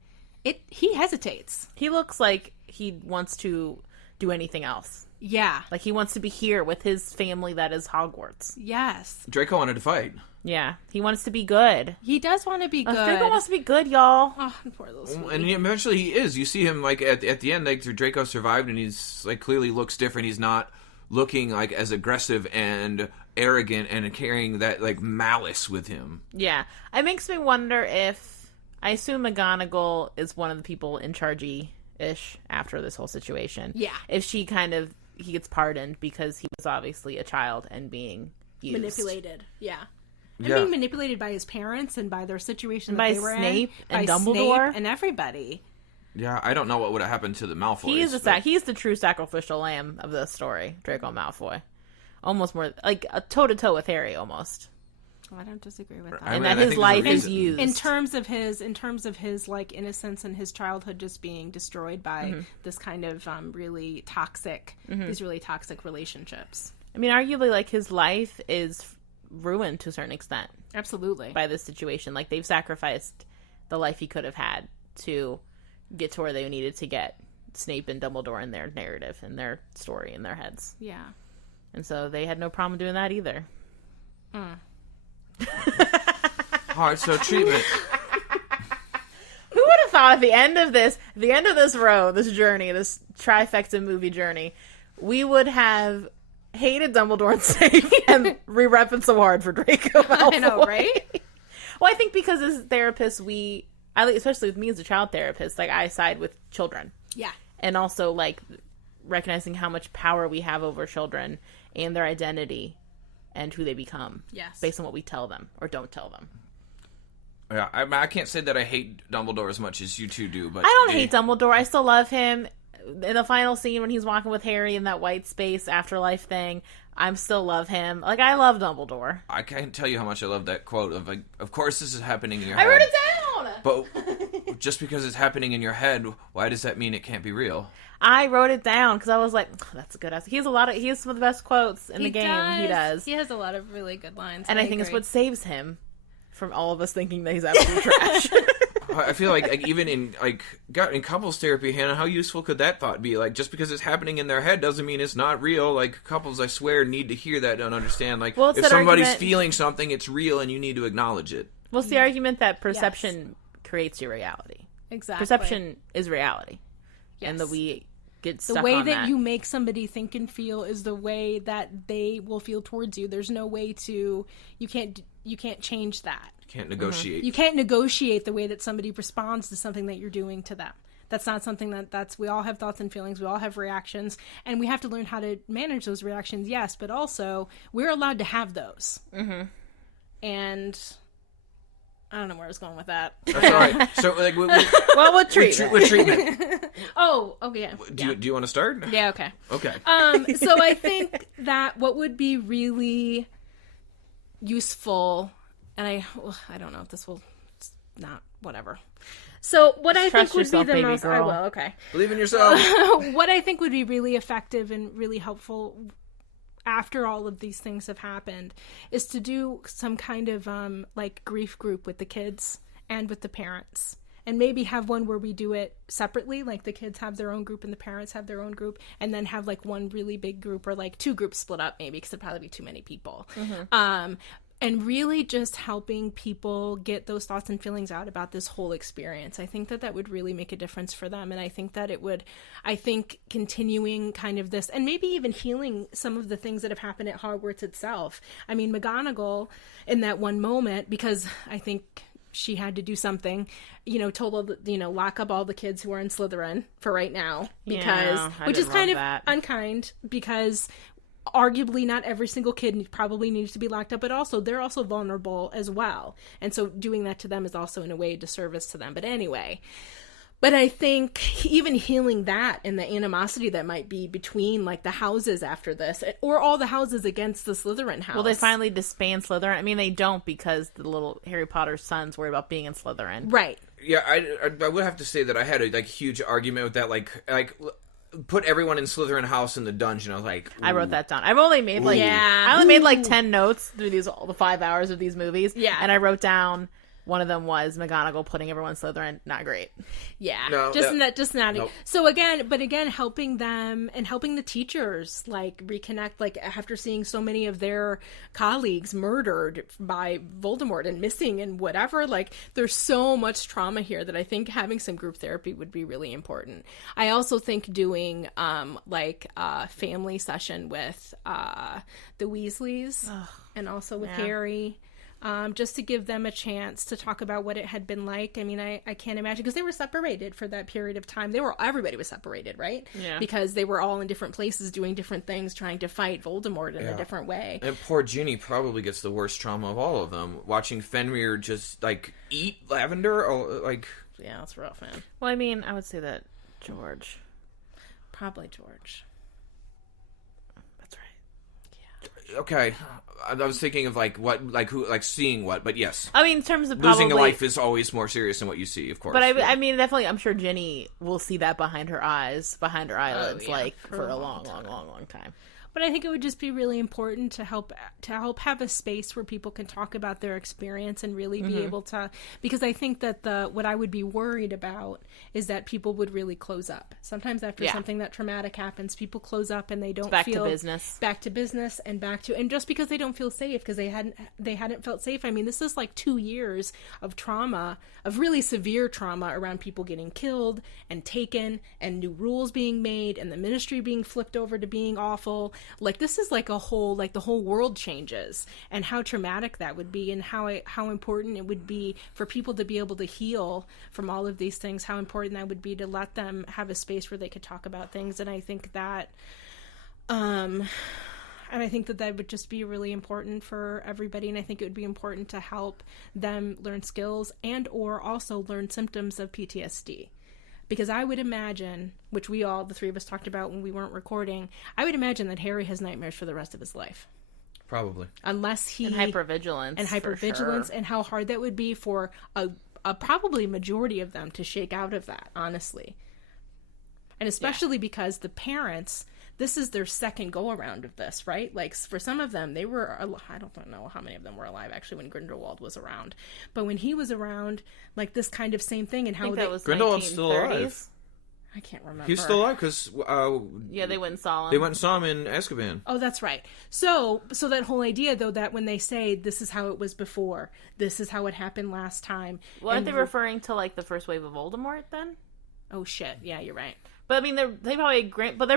he hesitates. He looks like he wants to do anything else. Yeah. Like he wants to be here with his family that is Hogwarts. Yes. Draco wanted to fight. Yeah. He wants to be good. He does want to be good. Draco wants to be good, y'all. Oh, poor little sweetie. And eventually he is. You see him like at the end, like Draco survived, and he's like clearly looks different. He's not looking like as aggressive and arrogant and carrying that like malice with him. Yeah. It makes me wonder if, I assume McGonagall is one of the people in charge-ish after this whole situation. Yeah. If he gets pardoned because he was obviously a child and being used. Manipulated. Yeah. And Yeah. being manipulated by his parents and by their situation By that they were Snape in. and by Dumbledore. Snape and everybody. Yeah, I don't know what would have happened to the Malfoys. He's the true sacrificial lamb of the story, Draco Malfoy. Almost more like a toe-to-toe with Harry, almost. Well, I don't disagree with that. And that his life is used. In terms of his like innocence and his childhood just being destroyed by this kind of really toxic, these really toxic relationships. I mean, arguably, like, his life is ruined to a certain extent. Absolutely. By this situation. Like, they've sacrificed the life he could have had to get to where they needed to get Snape and Dumbledore in their narrative, in their story, in their heads. Yeah. And so they had no problem doing that either. Alright, so treatment. Who would have thought at the end of this road, this journey, this trifecta movie journey, we would have hated Dumbledore and Snape and re-repping so hard for Draco Malfoy. I know, right? Well, I think because as therapists, especially with me as a child therapist, like I side with children. Yeah. And also like recognizing how much power we have over children and their identity and who they become. Yes. Based on what we tell them or don't tell them. Yeah, I can't say that I hate Dumbledore as much as you two do, but I don't hate Dumbledore. I still love him. In the final scene when he's walking with Harry in that white space afterlife thing, I still love him. Like, I love Dumbledore. I can't tell you how much I love that quote of, like, of course this is happening in your head. I wrote it down! But just because it's happening in your head, why does that mean it can't be real? I wrote it down because I was like, oh, that's a good ass. He has some of the best quotes in the game. Does. He does. He has a lot of really good lines. And I think it's what saves him from all of us thinking that he's absolute trash. I feel like even in couples therapy, Hannah, how useful could that thought be? Like, just because it's happening in their head doesn't mean it's not real. Like, couples, I swear, need to hear that and understand. Like, well, if somebody's feeling something, it's real and you need to acknowledge it. Well, it's the argument that perception creates your reality. Exactly. Perception is reality. Yes. And that we get stuck the way on that you make somebody think and feel is the way that they will feel towards you. There's no way to you can't change that. Can't negotiate. You can't negotiate the way that somebody responds to something that you're doing to them. That's not something we all have thoughts and feelings. We all have reactions, and we have to learn how to manage those reactions. Yes, but also we're allowed to have those. Mm-hmm. And I don't know where I was going with that. That's all right. So, like, what treatment? With treatment. Oh, yeah. Do you want to start? Yeah. Okay. Okay. So I think that what would be really useful. And I don't know if this will not, whatever. So what I think would be the most, I will, okay. Believe in yourself. What I think would be really effective and really helpful after all of these things have happened is to do some kind of like grief group with the kids and with the parents. And maybe have one where we do it separately, like the kids have their own group and the parents have their own group, and then have like one really big group or like two groups split up maybe because there'd probably be too many people. Mm-hmm. And really just helping people get those thoughts and feelings out about this whole experience. I think that would really make a difference for them. And I think that continuing kind of this, and maybe even healing some of the things that have happened at Hogwarts itself. I mean, McGonagall in that one moment, because I think she had to do something, told, lock up all the kids who are in Slytherin for right now, which is kind of unkind because arguably not every single kid probably needs to be locked up, but also they're also vulnerable as well. And so doing that to them is also in a way a disservice to them. But anyway, but I think even healing that and the animosity that might be between like the houses after this, or all the houses against the Slytherin house. Will they finally disband Slytherin? I mean, they don't, because the little Harry Potter sons worry about being in Slytherin. Right. Yeah, I would have to say that I had a huge argument with that, like put everyone in Slytherin house in the dungeon. I was like, ooh. I wrote that down. I've only made I only made like 10 notes through all the 5 hours of these movies. Yeah. And I wrote down, one of them was McGonagall putting everyone in Slytherin. Not great. Yeah. No, just not. Nope. So again, helping them and helping the teachers like reconnect, like after seeing so many of their colleagues murdered by Voldemort and missing and whatever, like there's so much trauma here that I think having some group therapy would be really important. I also think doing like a family session with the Weasleys and also with Harry. Just to give them a chance to talk about what it had been like. I mean, I can't imagine, because they were separated for that period of time. Everybody was separated, right? Yeah. Because they were all in different places doing different things, trying to fight Voldemort in a different way. And poor Ginny probably gets the worst trauma of all of them. Watching Fenrir just, like, eat lavender, or, like... Yeah, that's rough, man. Well, I mean, I would say that George. Probably George. That's right. Yeah. Okay. I was thinking of seeing what, but yes. I mean, in terms of losing a life is always more serious than what you see, of course. But I mean, definitely, I'm sure Ginny will see that behind her eyes, behind her eyelids, for a long time. But I think it would just be really important to help have a space where people can talk about their experience and really be able to, because I think that what I would be worried about is that people would really close up. Sometimes after something that traumatic happens, people close up and they don't feel back to business and just because they don't feel safe, because they hadn't felt safe. I mean, this is like 2 years of trauma, of really severe trauma around people getting killed and taken and new rules being made and the ministry being flipped over to being awful. like this is like a whole, like the whole world changes, and how traumatic that would be, and how important it would be for people to be able to heal from all of these things, how important that would be to let them have a space where they could talk about things. And I think that and I think that would just be really important for everybody. And I think it would be important to help them learn skills and or also learn symptoms of PTSD. Because I would imagine, which the three of us talked about when we weren't recording, I would imagine that Harry has nightmares for the rest of his life. Probably. Unless he... And hypervigilance. Sure. And how hard that would be for a probably majority of them to shake out of that, honestly. And especially because the parents... This is their second go-around of this, right? Like, for some of them, they were... I don't know how many of them were alive, actually, when Grindelwald was around. But when he was around, like, this kind of same thing, and how... I think that was Grindelwald's still 1930s. alive. I can't remember. He's still alive, because... yeah, they went and saw him. They went and saw him in Azkaban. Oh, that's right. So that whole idea, though, that when they say, this is how it was before, this is how it happened last time... Well, aren't they referring to, like, the first wave of Voldemort, then? Oh, shit. Yeah, you're right. But I mean, they're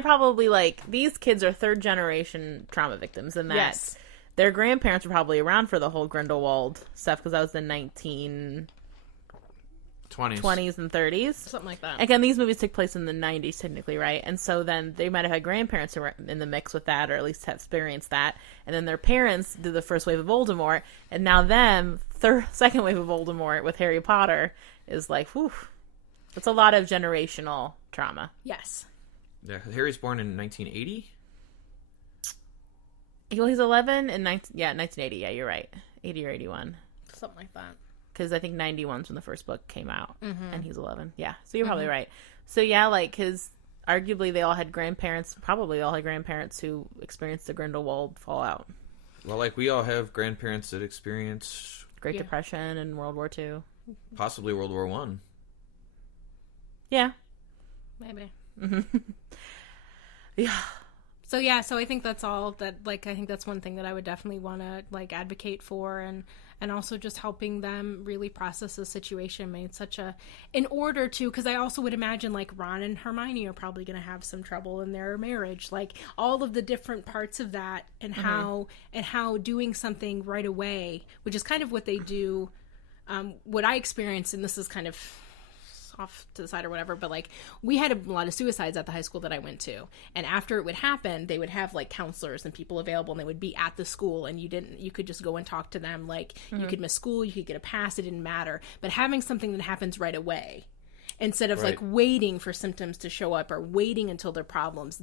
probably like, these kids are third generation trauma victims, and that Yes. their grandparents were probably around for the whole Grindelwald stuff, because that was the 1920s and 30s, Something like that. Again, these movies took place in the 90s, technically, right? And so then they might have had grandparents who were in the mix with that, or at least have experienced that. And then their parents did the first wave of Voldemort, and now second wave of Voldemort with Harry Potter is like, whew. It's a lot of generational trauma. Yes. Yeah, Harry's born in 1980. Well, he's 11 in 1980. Yeah, you're right. 80 or 81. Something like that. Because I think 91's when the first book came out, and he's 11. Yeah, so you're probably right. So yeah, like, because arguably they all had grandparents, probably all had grandparents who experienced the Grindelwald fallout. Well, like, we all have grandparents that experienced... Great Depression and World War II. Possibly World War One. Yeah. Maybe. Yeah. So I think that's all that, like, I think that's one thing that I would definitely want to, like, advocate for, and also just helping them really process the situation in order to, because I also would imagine, like, Ron and Hermione are probably going to have some trouble in their marriage, like, all of the different parts of that, and how doing something right away, which is kind of what they do, what I experienced, and this is kind of off to the side or whatever, but like, we had a lot of suicides at the high school that I went to, and after it would happen, they would have like counselors and people available, and they would be at the school, and you could just go and talk to them, like, you could miss school, you could get a pass, it didn't matter. But having something that happens right away, instead of like waiting for symptoms to show up, or waiting until their problems,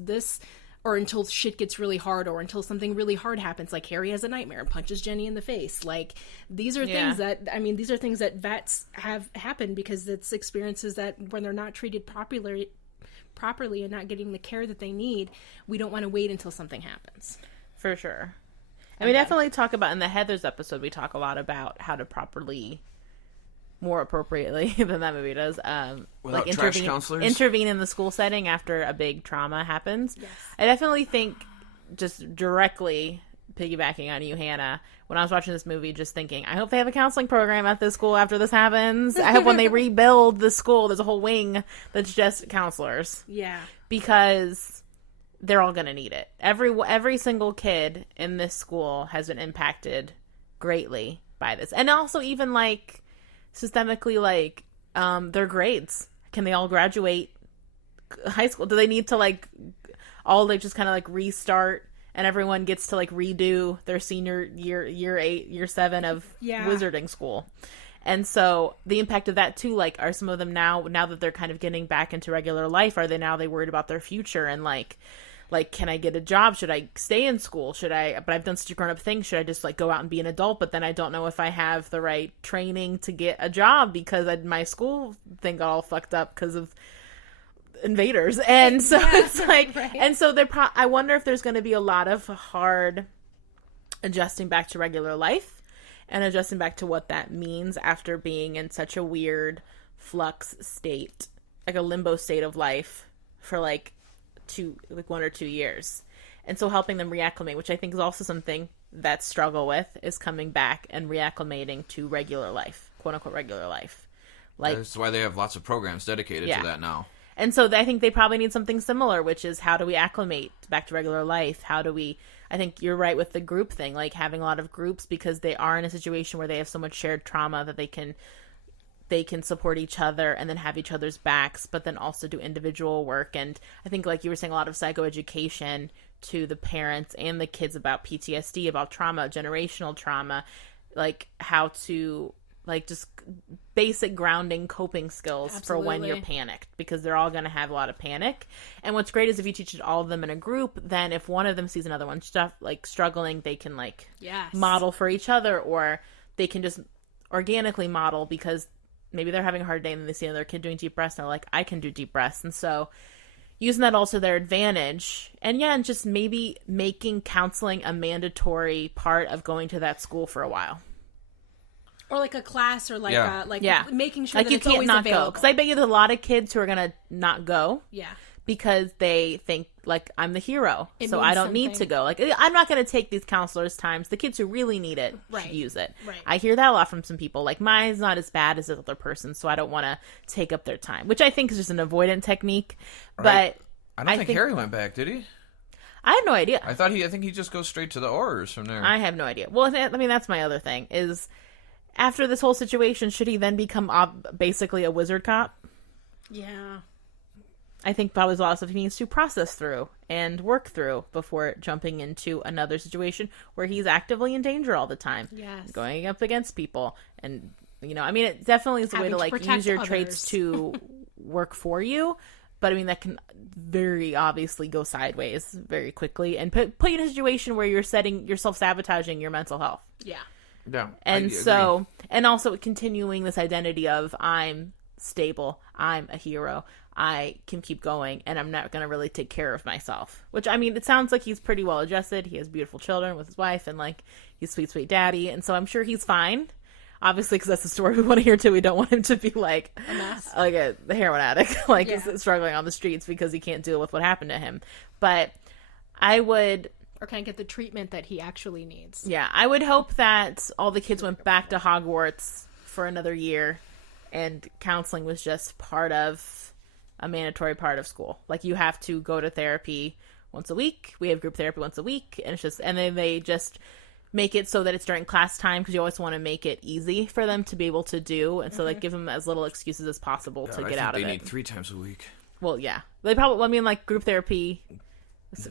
or until shit gets really hard, or until something really hard happens, like Harry has a nightmare and punches Jenny in the face. Like, these are things these are things that vets have happened, because it's experiences that when they're not treated properly and not getting the care that they need, we don't want to wait until something happens. For sure. And we definitely talk about, in the Heathers episode, we talk a lot about how to properly, more appropriately than that movie does, Without like trash counselors? intervene in the school setting after a big trauma happens. Yes. I definitely think, just directly piggybacking on you, Hannah, when I was watching this movie, just thinking, I hope they have a counseling program at this school after this happens. I hope when they rebuild the school, there's a whole wing that's just counselors. Yeah. Because they're all going to need it. Every single kid in this school has been impacted greatly by this. And also even, like, systemically, like, their grades. Can they all graduate high school? Do they need to, like, all, like, just kind of, like, restart, and everyone gets to, like, redo their senior year 8, year 7 of wizarding school? And so the impact of that too, like, are some of them now that they're kind of getting back into regular life, are they worried about their future, and like, can I get a job? Should I stay in school? But I've done such a grown up thing. Should I just, like, go out and be an adult? But then I don't know if I have the right training to get a job, because my school thing got all fucked up because of invaders. And so it's like, and so I wonder if there's going to be a lot of hard adjusting back to regular life, and adjusting back to what that means after being in such a weird flux state, like a limbo state of life for like 1 or 2 years. And so helping them reacclimate, which I think is also something that struggle with, is coming back and reacclimating to regular life, quote unquote regular life. Like, that's why they have lots of programs dedicated to that now. And so I think they probably need something similar, which is how do we acclimate back to regular life? I think you're right with the group thing, like having a lot of groups, because they are in a situation where they have so much shared trauma that they can support each other and then have each other's backs, but then also do individual work. And I think, like you were saying, a lot of psychoeducation to the parents and the kids about PTSD, about trauma, generational trauma, like how to, like, just basic grounding coping skills for when you're panicked, because they're all going to have a lot of panic. And what's great is if you teach it all of them in a group, then if one of them sees another one struggling, they can model for each other, or they can just organically model, because maybe they're having a hard day and then they see another kid doing deep breaths and they're like, I can do deep breaths. And so using that all to their advantage, and just maybe making counseling a mandatory part of going to that school for a while. Or like a class, or making sure that you it's can't always not available. go. Because I bet you there's a lot of kids who are going to not go. Yeah. Because they think, like, I'm the hero, so I don't need to go. Like, I'm not going to take these counselors' times. The kids who really need it should use it. Right. I hear that a lot from some people. Like, mine's not as bad as this other person, so I don't want to take up their time. Which I think is just an avoidant technique. Right. But I don't think Harry went back, did he? I have no idea. I think he just goes straight to the Aurors from there. I have no idea. Well, I mean, that's my other thing, is after this whole situation, should he then become basically a wizard cop? Yeah. I think probably there's a lot of stuff he needs to process through and work through before jumping into another situation where he's actively in danger all the time. Yes. Going up against people. And, I mean, it definitely is a way to, like, use your traits to work for you. But, I mean, that can very obviously go sideways very quickly and put you in a situation where you're self-sabotaging your mental health. Yeah. Yeah. And so, and also continuing this identity of, I'm stable, I'm a hero, I can keep going, and I'm not going to really take care of myself. Which, I mean, it sounds like he's pretty well adjusted. He has beautiful children with his wife, and, like, he's sweet, sweet daddy. And so I'm sure he's fine. Obviously, because that's the story we want to hear, too. We don't want him to be, like, a mess. Like a heroin addict, struggling on the streets because he can't deal with what happened to him. But I would... Or can't get the treatment that he actually needs. Yeah, I would hope that all the kids went back to Hogwarts for another year, and counseling was just a mandatory part of school. Like, you have to go to therapy once a week. We have group therapy once a week, and then they just make it so that it's during class time, because you always want to make it easy for them to be able to do, and so like give them as little excuses as possible to get out of it. They need 3 times a week. Well, yeah, they probably. I mean, like, group therapy,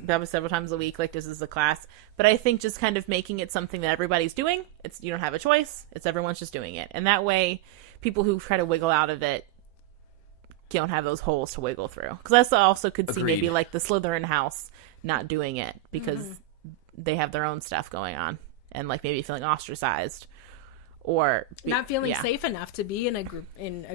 probably several times a week. Like, this is a class, but I think just kind of making it something that everybody's doing. You don't have a choice. Everyone's just doing it, and that way, people who try to wiggle out of it don't have those holes to wiggle through. Because I also could see maybe like the Slytherin house not doing it because they have their own stuff going on, and like maybe feeling ostracized or not feeling safe enough to be in a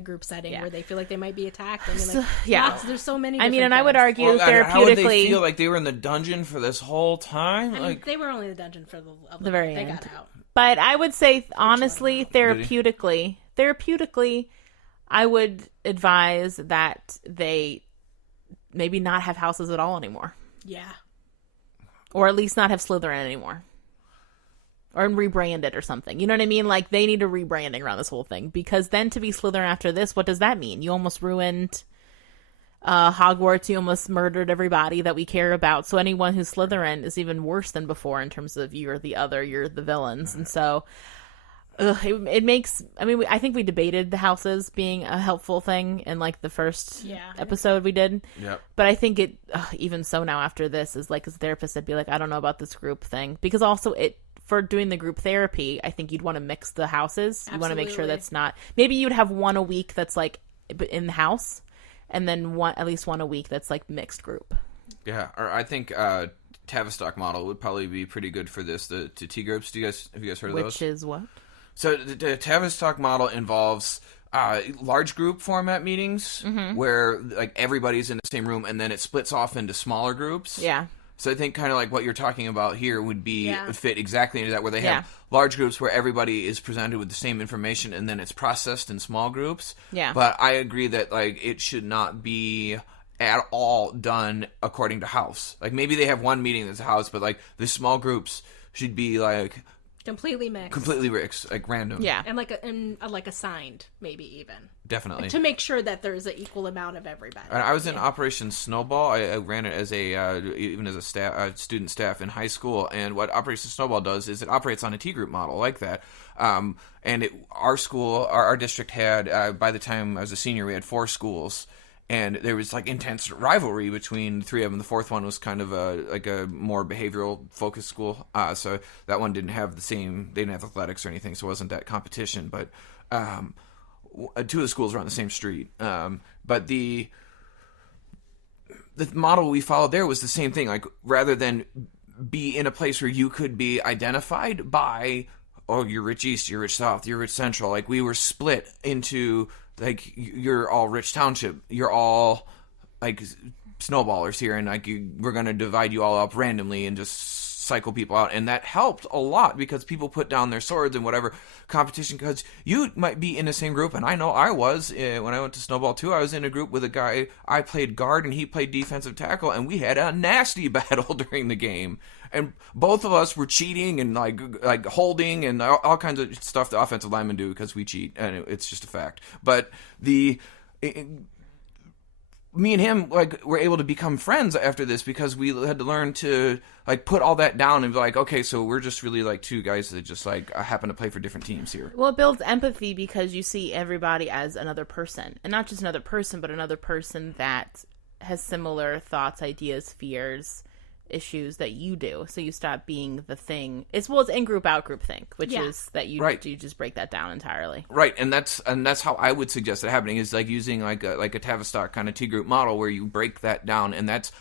group setting where they feel like they might be attacked. I mean, like, there's so many. I mean, and I would argue therapeutically, how would they feel like they were in the dungeon for this whole time? I mean, they were only in the dungeon for the very end. They got out. But I would say honestly, therapeutically, I would advise that they maybe not have houses at all anymore. Yeah. Or at least not have Slytherin anymore. Or rebrand it or something. You know what I mean? Like, they need a rebranding around this whole thing. Because then to be Slytherin after this, what does that mean? You almost ruined Hogwarts. You almost murdered everybody that we care about. So anyone who's Slytherin is even worse than before in terms of you're the villains. And so it makes... I mean, I think we debated the houses being a helpful thing in, like, the first episode we did. Yep. But I think it... even so now after this is, like, as a therapist, I'd be like, I don't know about this group thing. Because also for doing the group therapy, I think you'd want to mix the houses. You want to make sure that's not... Maybe you'd have one a week that's, like, in the house, and then at least one a week that's, like, mixed group. Yeah, or I think Tavistock Model would probably be pretty good for this. The T groups. Have you guys heard of those? Which is what? So the Tavistock Model involves large group format meetings where like everybody's in the same room, and then it splits off into smaller groups. Yeah. So I think kind of like what you're talking about here would fit exactly into that, where they have large groups where everybody is presented with the same information, and then it's processed in small groups. Yeah. But I agree that like it should not be at all done according to house. Like maybe they have one meeting that's a house, but like the small groups should be like Completely mixed. Completely like random. Yeah. And like assigned, maybe even. Definitely. To make sure that there's an equal amount of everybody. I was in Operation Snowball. I ran it as even as a student staff in high school. And what Operation Snowball does is it operates on a T group model like that. And our school, our district had, by the time I was a senior, we had 4 schools. And there was like intense rivalry between 3 of them. The 4th one was kind of a more behavioral focused school. So that one didn't have they didn't have athletics or anything. So it wasn't that competition. But 2 of the schools were on the same street. But the model we followed there was the same thing. Like, rather than be in a place where you could be identified by, oh, you're rich east, you're rich south, you're rich central. Like, we were split into, like, you're all rich township, you're all like snowballers here, and like we're gonna divide you all up randomly and just cycle people out. And that helped a lot because people put down their swords and whatever competition, because you might be in the same group. And I know I was, when I went to Snowball 2, I was in a group with a guy. I played guard and he played defensive tackle, and we had a nasty battle during the game. And both of us were cheating and like holding and all kinds of stuff the offensive linemen do because we cheat, and it's just a fact. But me and him were able to become friends after this because we had to learn to like put all that down and be like, okay, so we're just really like 2 guys that just like happen to play for different teams here. Well, it builds empathy because you see everybody as another person, and not just another person, but another person that has similar thoughts, ideas, fears, issues that you do. So you stop being the thing. It's in-group, out-group think, which is that you just break that down entirely. Right, and that's how I would suggest it happening, is like using like a Tavistock kind of T-group model where you break that down, and that's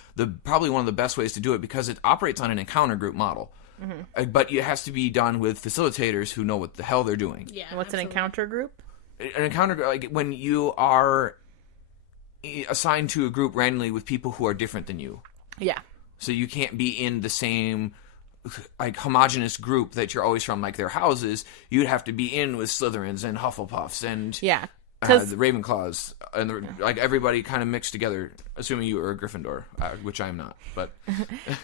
probably one of the best ways to do it because it operates on an encounter group model. Mm-hmm. But it has to be done with facilitators who know what the hell they're doing. Yeah. And what's an encounter group? An encounter group, like when you are assigned to a group randomly with people who are different than you. Yeah. So you can't be in the same like homogenous group that you're always from, like their houses. You'd have to be in with Slytherins and Hufflepuffs and the Ravenclaws, and like everybody kind of mixed together. Assuming you were a Gryffindor, which I am not, but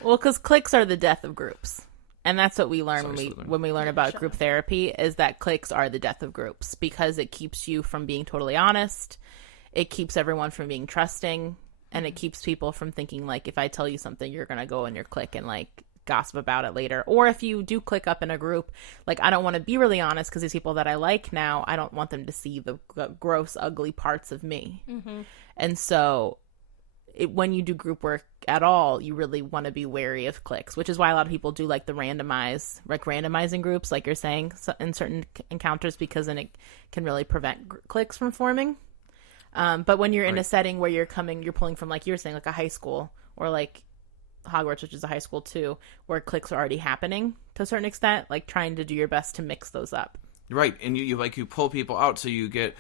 well, because cliques are the death of groups, and that's what we learn when we learn about group therapy. Is that cliques are the death of groups because it keeps you from being totally honest. It keeps everyone from being trusting. And it keeps people from thinking, like, if I tell you something, you're going to go in your clique and, like, gossip about it later. Or if you do click up in a group, like, I don't want to be really honest because these people that I like now, I don't want them to see the gross, ugly parts of me. Mm-hmm. And so when you do group work at all, you really want to be wary of cliques, which is why a lot of people do, like, randomizing groups, like you're saying, in certain encounters, because then it can really prevent cliques from forming. But when you're in a setting where you're pulling from, like you're saying, like a high school or like Hogwarts, which is a high school too, where cliques are already happening to a certain extent, like trying to do your best to mix those up. Right. And you pull people out. So you get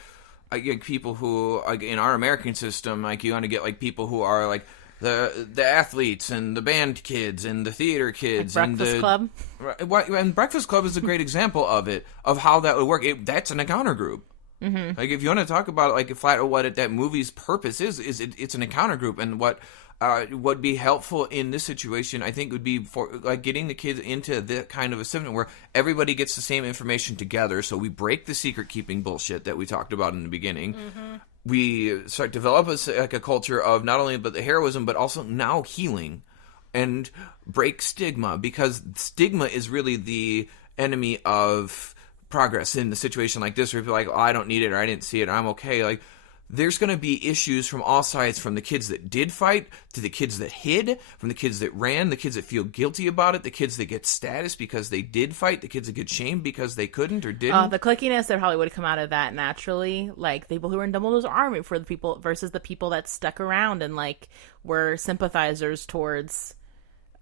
people who, like in our American system, like you want to get like people who are like the athletes and the band kids and the theater kids, like Breakfast Club. And Breakfast Club is a great example of it, of how that would work. That's an encounter group. Mm-hmm. Like if you want to talk about like what that movie's purpose is it's an encounter group, and what would be helpful in this situation, I think, would be for like getting the kids into the kind of a system where everybody gets the same information together. So we break the secret keeping bullshit that we talked about in the beginning. Mm-hmm. We start to develop a culture of not only but the heroism, but also now healing, and break stigma, because stigma is really the enemy of progress in the situation like this, where people are like, oh, I don't need it, or I didn't see it, or I'm okay. Like, there's going to be issues from all sides, from the kids that did fight to the kids that hid, from the kids that ran, the kids that feel guilty about it, the kids that get status because they did fight, the kids that get shamed because they couldn't or didn't. The clickiness that probably would come out of that naturally, like the people who were in Dumbledore's army for the people versus the people that stuck around and like were sympathizers towards.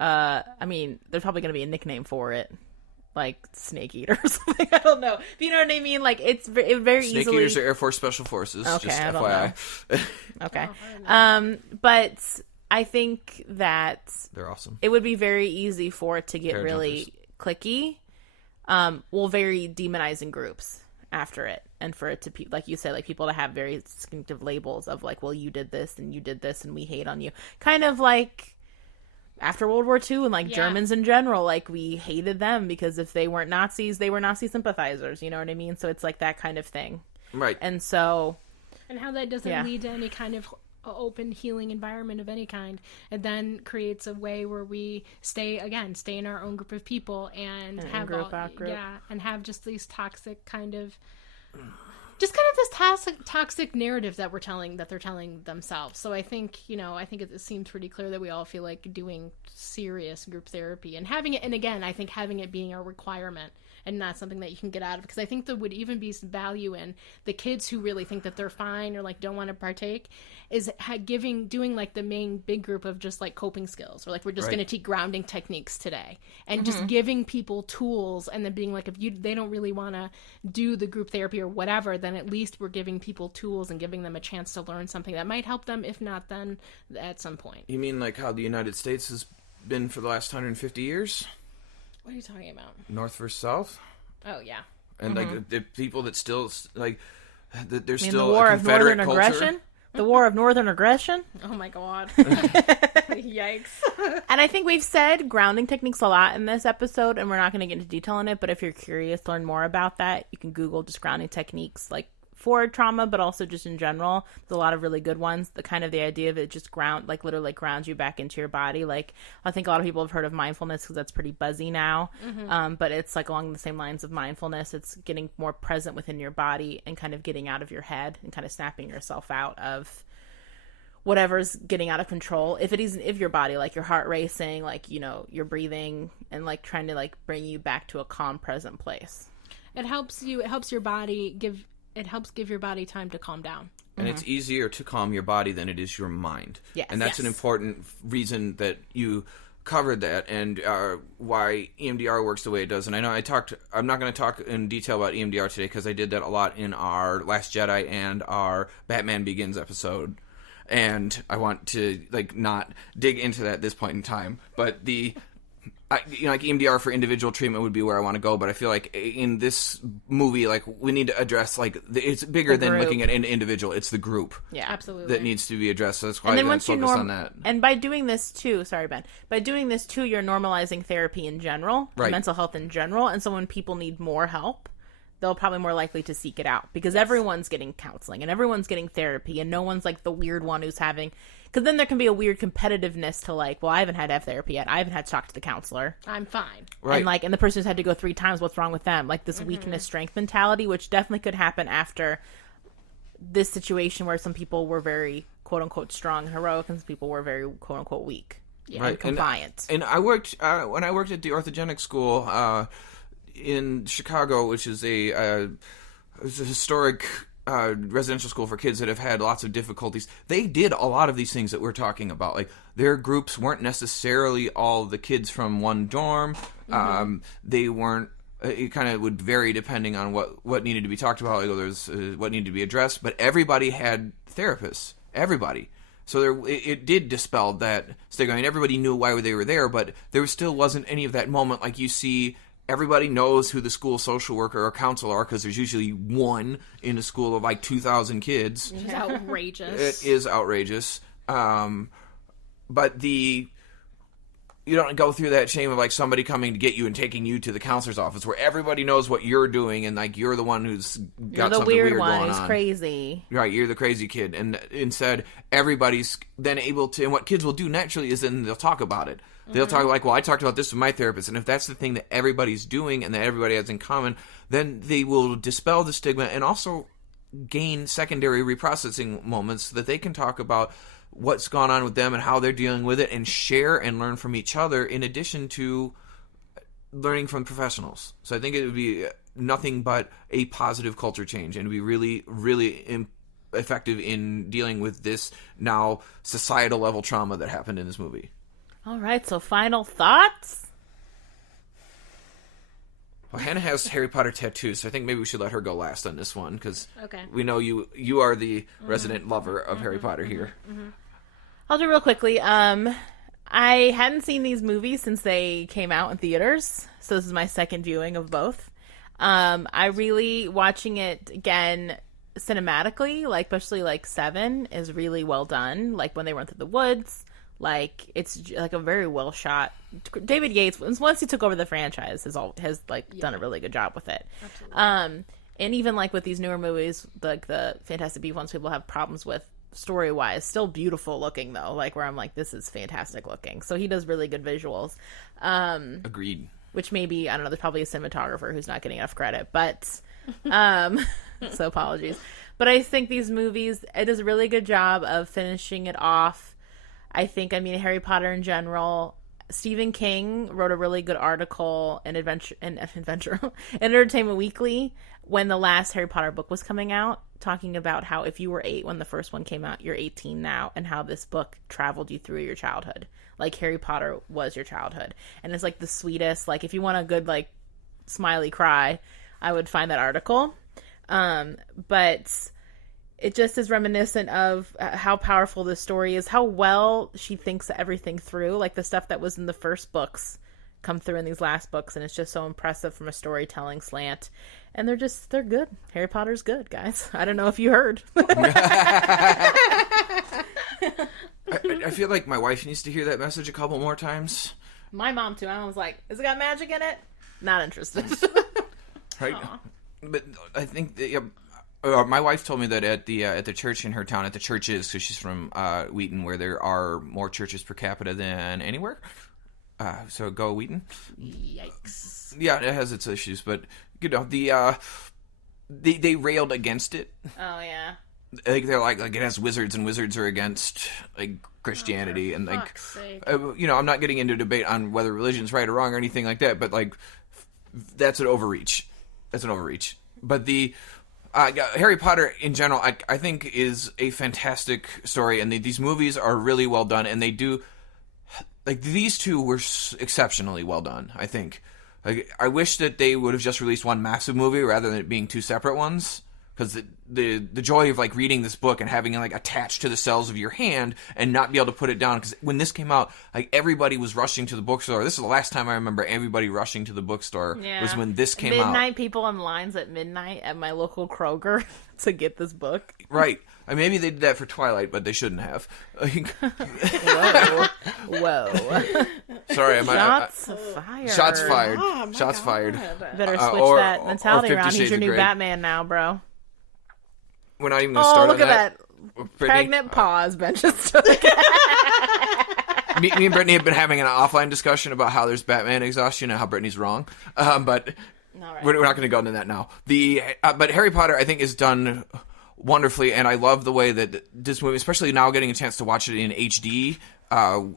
I mean, there's probably going to be a nickname for it. Like Snake Eater or something. I don't know. But you know what I mean? Like it's very Snake easily. Eaters are Air Force Special Forces. Okay, just I don't FYI. know. Okay. But I think that they're awesome. It would be very easy for it to get really clicky. Very demonizing groups after it, and for it to be like you said, like people to have very distinctive labels of like, well, you did this and we hate on you. Kind of like after World War II and like Yeah. Germans in general, like we hated them because if they weren't Nazis, they were Nazi sympathizers. You know what I mean? So it's like that kind of thing. Right. And so, And how that doesn't lead to any kind of open healing environment of any kind, and then creates a way where we stay in our own group of people and have out group. and have just these toxic kind of this toxic narrative that they're telling themselves. So I think it seems pretty clear that we all feel like doing serious group therapy and having it, and again, I think having it being a requirement and not something that you can get out of, because I think there would even be some value in the kids who really think that they're fine or like don't want to partake is doing like the main big group of just like coping skills, or like we're just going to teach grounding techniques today, and just giving people tools, and then being like, if they don't really want to do the group therapy or whatever, then at least we're giving people tools and giving them a chance to learn something that might help them, if not then at some point. You mean like how the United States has been for the last 150 years? What are you talking about? North versus South? Oh, yeah. And like the people that still like there's I mean, still the war a of Confederate northern culture. aggression. The war of northern aggression. Oh my god. Yikes. And I think we've said grounding techniques a lot in this episode, and we're not going to get into detail on it, but if you're curious to learn more about that, you can Google just grounding techniques, like for trauma, but also just in general. There's a lot of really good ones. The idea of it just literally grounds you back into your body. Like, I think a lot of people have heard of mindfulness because that's pretty buzzy now. But it's like along the same lines of mindfulness. It's getting more present within your body and kind of getting out of your head and kind of snapping yourself out of whatever's getting out of control. If your body, like your heart racing, like, you're breathing and like trying to like bring you back to a calm, present place. It helps your body give your body time to calm down. And it's easier to calm your body than it is your mind. Yes. And that's an important reason that you covered that, and why EMDR works the way it does. And I know I'm not going to talk in detail about EMDR today because I did that a lot in our Last Jedi and our Batman Begins episode. And I want to not dig into that at this point in time. But like EMDR for individual treatment would be where I want to go, but I feel like in this movie, like we need to address it's bigger than looking at an individual. It's the group, absolutely, that needs to be addressed. So that's why I focus on that. And by doing this too, sorry Ben, by doing this too, you're normalizing therapy in general, right. Mental health in general, and so when people need more help, they'll probably more likely to seek it out because everyone's getting counseling and everyone's getting therapy, and no one's like the weird one who's having. Because then there can be a weird competitiveness to like, well, I haven't had to have therapy yet. I haven't had to talk to the counselor. I'm fine. Right. And the person's had to go 3 times. What's wrong with them? Like this weakness strength mentality, which definitely could happen after this situation where some people were very quote unquote strong and heroic, and some people were very quote unquote weak and compliant. And I worked when I worked at the orthogenic school in Chicago, which is a historic residential school for kids that have had lots of difficulties. They did a lot of these things that we're talking about. Like, their groups weren't necessarily all the kids from one dorm. They weren't. It kind of would vary depending on what needed to be talked about. Like, there's what needed to be addressed. But everybody had therapists. Everybody. So it did dispel that stigma. I mean, everybody knew why they were there, but there still wasn't any of that moment like you see. Everybody knows who the school social worker or counselor are because there's usually one in a school of like 2,000 kids. Which is outrageous. It is outrageous. But you don't go through that shame of like somebody coming to get you and taking you to the counselor's office where everybody knows what you're doing and like you're the one who's got something weird going on. You're the weird one who's crazy. Right, you're the crazy kid. And instead, everybody's then able to, and what kids will do naturally is then they'll talk about it. They'll talk like, well, I talked about this with my therapist. And if that's the thing that everybody's doing and that everybody has in common, then they will dispel the stigma and also gain secondary reprocessing moments so that they can talk about what's gone on with them and how they're dealing with it and share and learn from each other in addition to learning from professionals. So I think it would be nothing but a positive culture change and be really, really effective in dealing with this now societal level trauma that happened in this movie. All right, so final thoughts? Well, Hannah has Harry Potter tattoos, so I think maybe we should let her go last on this one, because we know you are the resident lover of Harry Potter here. I'll do real quickly. I hadn't seen these movies since they came out in theaters, so this is my second viewing of both. I really, watching it again cinematically, like especially like 7, is really well done. Like when they run through the woods, Like, it's like a very well shot. David Yates, once he took over the franchise, has done a really good job with it. Absolutely. And even like with these newer movies, like the Fantastic Beasts ones, people have problems with story wise. Still beautiful looking though. Like, where I'm like, this is fantastic looking. So he does really good visuals. Agreed. Which maybe, I don't know, there's probably a cinematographer who's not getting enough credit, but so apologies. But I think these movies, it does a really good job of finishing it off. I think, Harry Potter in general. Stephen King wrote a really good article in Entertainment Weekly when the last Harry Potter book was coming out, talking about how if you were 8 when the first one came out, you're 18 now, and how this book traveled you through your childhood. Like, Harry Potter was your childhood. And it's like the sweetest, like, if you want a good, like, smiley cry, I would find that article. But it just is reminiscent of how powerful this story is, how well she thinks everything through. Like, the stuff that was in the first books come through in these last books, and it's just so impressive from a storytelling slant. And they're good. Harry Potter's good, guys. I don't know if you heard. I feel like my wife needs to hear that message a couple more times. My mom, too. My mom was like, has it got magic in it? Not interested. Right? Aww. But I think that, my wife told me that at the church in her town, at the churches, because she's from Wheaton, where there are more churches per capita than anywhere. So go Wheaton. Yikes. Yeah, it has its issues, but they railed against it. Oh yeah. Like, they're like it has wizards, and wizards are against like Christianity, and like I'm not getting into debate on whether religion's right or wrong or anything like that, but like that's an overreach. But the Harry Potter in general, I think, is a fantastic story, and these movies are really well done, and they do, like, these two were exceptionally well done, I think. Like, I wish that they would have just released one massive movie rather than it being two separate ones, because the joy of, like, reading this book and having it, like, attached to the cells of your hand and not be able to put it down, because when this came out, like, everybody was rushing to the bookstore. This is the last time I remember everybody rushing to the bookstore, was when this came out. Midnight, people in lines at midnight at my local Kroger to get this book. Right. Maybe they did that for Twilight, but they shouldn't have. Whoa. Sorry, Shots fired. Shots fired. Oh, Shots fired. Better switch that mentality around. He's your new Batman now, bro. We're not even going to start on that. Oh, look at that. Pregnant pause. Ben just took me and Brittany have been having an offline discussion about how there's Batman exhaustion and how Brittany's wrong. But we're not going to go into that now. But Harry Potter, I think, is done wonderfully, and I love the way that this movie, especially now getting a chance to watch it in HD,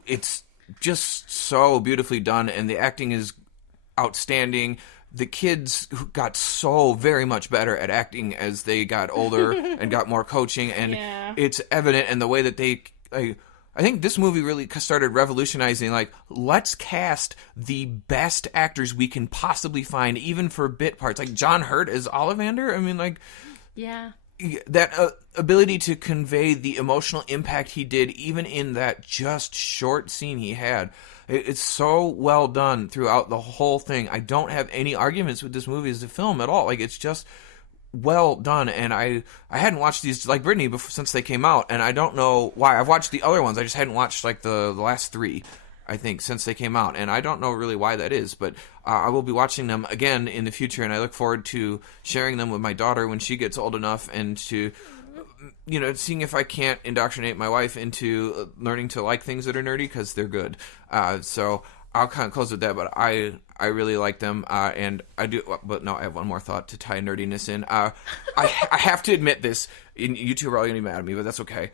it's just so beautifully done, and the acting is outstanding. The kids got so very much better at acting as they got older and got more coaching, and it's evident in the way that they... I think this movie really started revolutionizing, like, let's cast the best actors we can possibly find, even for bit parts. Like, John Hurt as Ollivander, I mean, like... Yeah. That ability to convey the emotional impact he did, even in that just short scene he had. It's so well done throughout the whole thing. I don't have any arguments with this movie as a film at all. Like, it's just well done, and I hadn't watched these, like Brittany, before, since they came out, and I don't know why. I've watched the other ones, I just hadn't watched, like, the last three, I think, since they came out, and I don't know really why that is, but I will be watching them again in the future, and I look forward to sharing them with my daughter when she gets old enough, and to, seeing if I can't indoctrinate my wife into learning to like things that are nerdy, because they're good. So I'll kind of close with that, but I really like them, and I do. But no, I have one more thought to tie nerdiness in. I have to admit this, and you two are all going to be mad at me, but that's okay.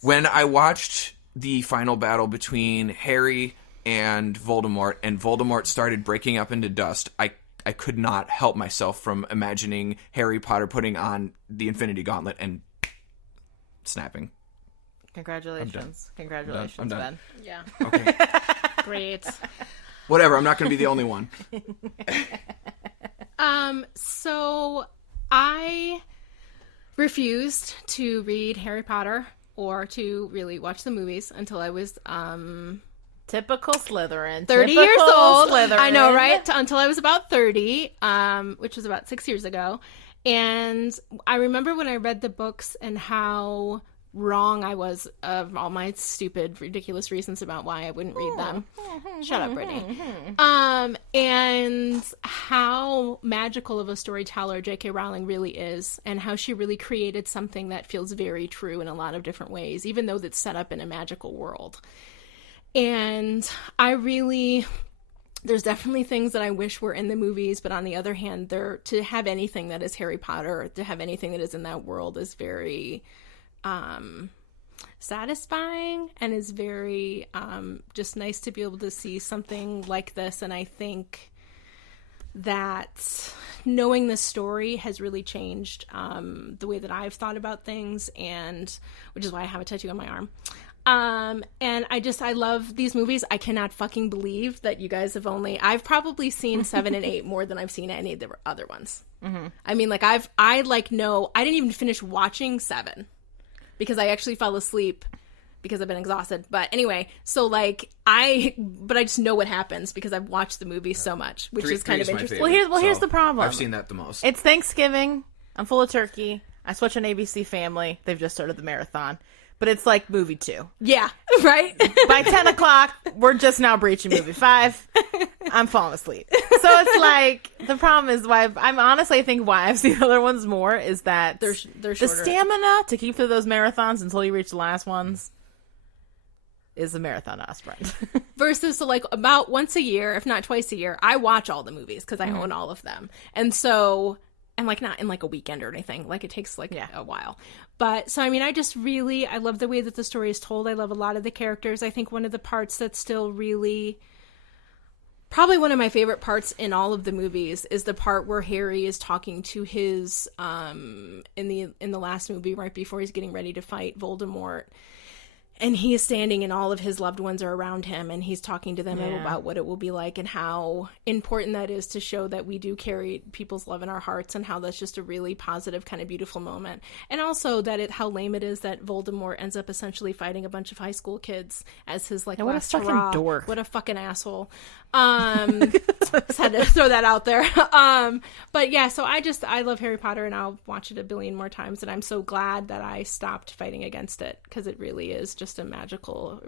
When I watched the final battle between Harry and Voldemort started breaking up into dust, I could not help myself from imagining Harry Potter putting on the Infinity Gauntlet and snapping. Congratulations, I'm done. Ben. Yeah. Okay. Great. Whatever, I'm not going to be the only one. So I refused to read Harry Potter or to really watch the movies until I was Typical Slytherin. 30 Typical years old. Slytherin. I know, right? Until I was about 30, which was about 6 years ago. And I remember when I read the books and how wrong I was of all my stupid, ridiculous reasons about why I wouldn't read them. Shut up, Brittany. And how magical of a storyteller J.K. Rowling really is, and how she really created something that feels very true in a lot of different ways, even though that's set up in a magical world. And there's definitely things that I wish were in the movies, but on the other hand, to have anything that is Harry Potter, to have anything that is in that world is very satisfying, and is very just nice to be able to see something like this. And I think that knowing this story has really changed the way that I've thought about things, and which is why I have a tattoo on my arm. And I love these movies. I cannot fucking believe that you guys I've probably seen 7 and 8 more than I've seen any of the other ones. Mm-hmm. I mean, like, I didn't even finish watching 7 because I actually fell asleep because I've been exhausted. But anyway, so like, I just know what happens because I've watched the movie so much, which is kind of interesting. Here's the problem. I've seen that the most. It's Thanksgiving. I'm full of turkey. I switch on ABC Family. They've just started the marathon. But it's like movie 2. Yeah, right? By 10 o'clock, we're just now breaching movie 5. I'm falling asleep. So it's like, the problem is I think why I've seen the other ones more is that they're shorter. The stamina to keep through those marathons until you reach the last ones is a marathon, not a sprint. Versus, so like about once a year, if not twice a year, I watch all the movies because I own all of them. And so... and like not in like a weekend or anything, like it takes like a while. But so I mean, I love the way that the story is told. I love a lot of the characters. I think one of the parts that's still really probably one of my favorite parts in all of the movies is the part where Harry is talking to his in the last movie right before he's getting ready to fight Voldemort. And he is standing and all of his loved ones are around him, and he's talking to them about what it will be like and how important that is to show that we do carry people's love in our hearts, and how that's just a really positive, kind of beautiful moment. And also that how lame it is that Voldemort ends up essentially fighting a bunch of high school kids as his like last hurrah. What a fucking dork. What a fucking asshole. Just had to throw that out there. But yeah, so I love Harry Potter, and I'll watch it a billion more times, and I'm so glad that I stopped fighting against it, because it really is just a magical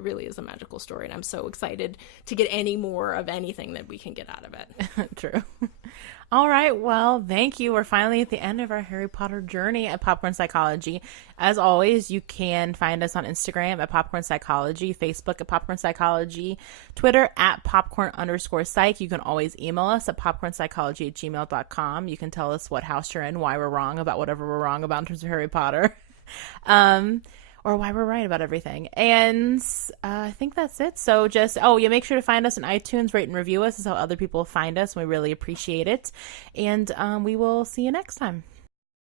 story, and I'm so excited to get any more of anything that we can get out of it. True. All right, well, thank you. We're finally at the end of our Harry Potter journey at Popcorn Psychology. As always, you can find us on Instagram at Popcorn Psychology, Facebook at Popcorn Psychology, Twitter at popcorn_psych. You can always email us at popcornpsychology@gmail.com. You can tell us what house you're in, why we're wrong about whatever we're wrong about in terms of Harry Potter. Or why we're right about everything. And I think that's it. So make sure to find us on iTunes, rate and review us. This is how other people find us. We really appreciate it. And we will see you next time.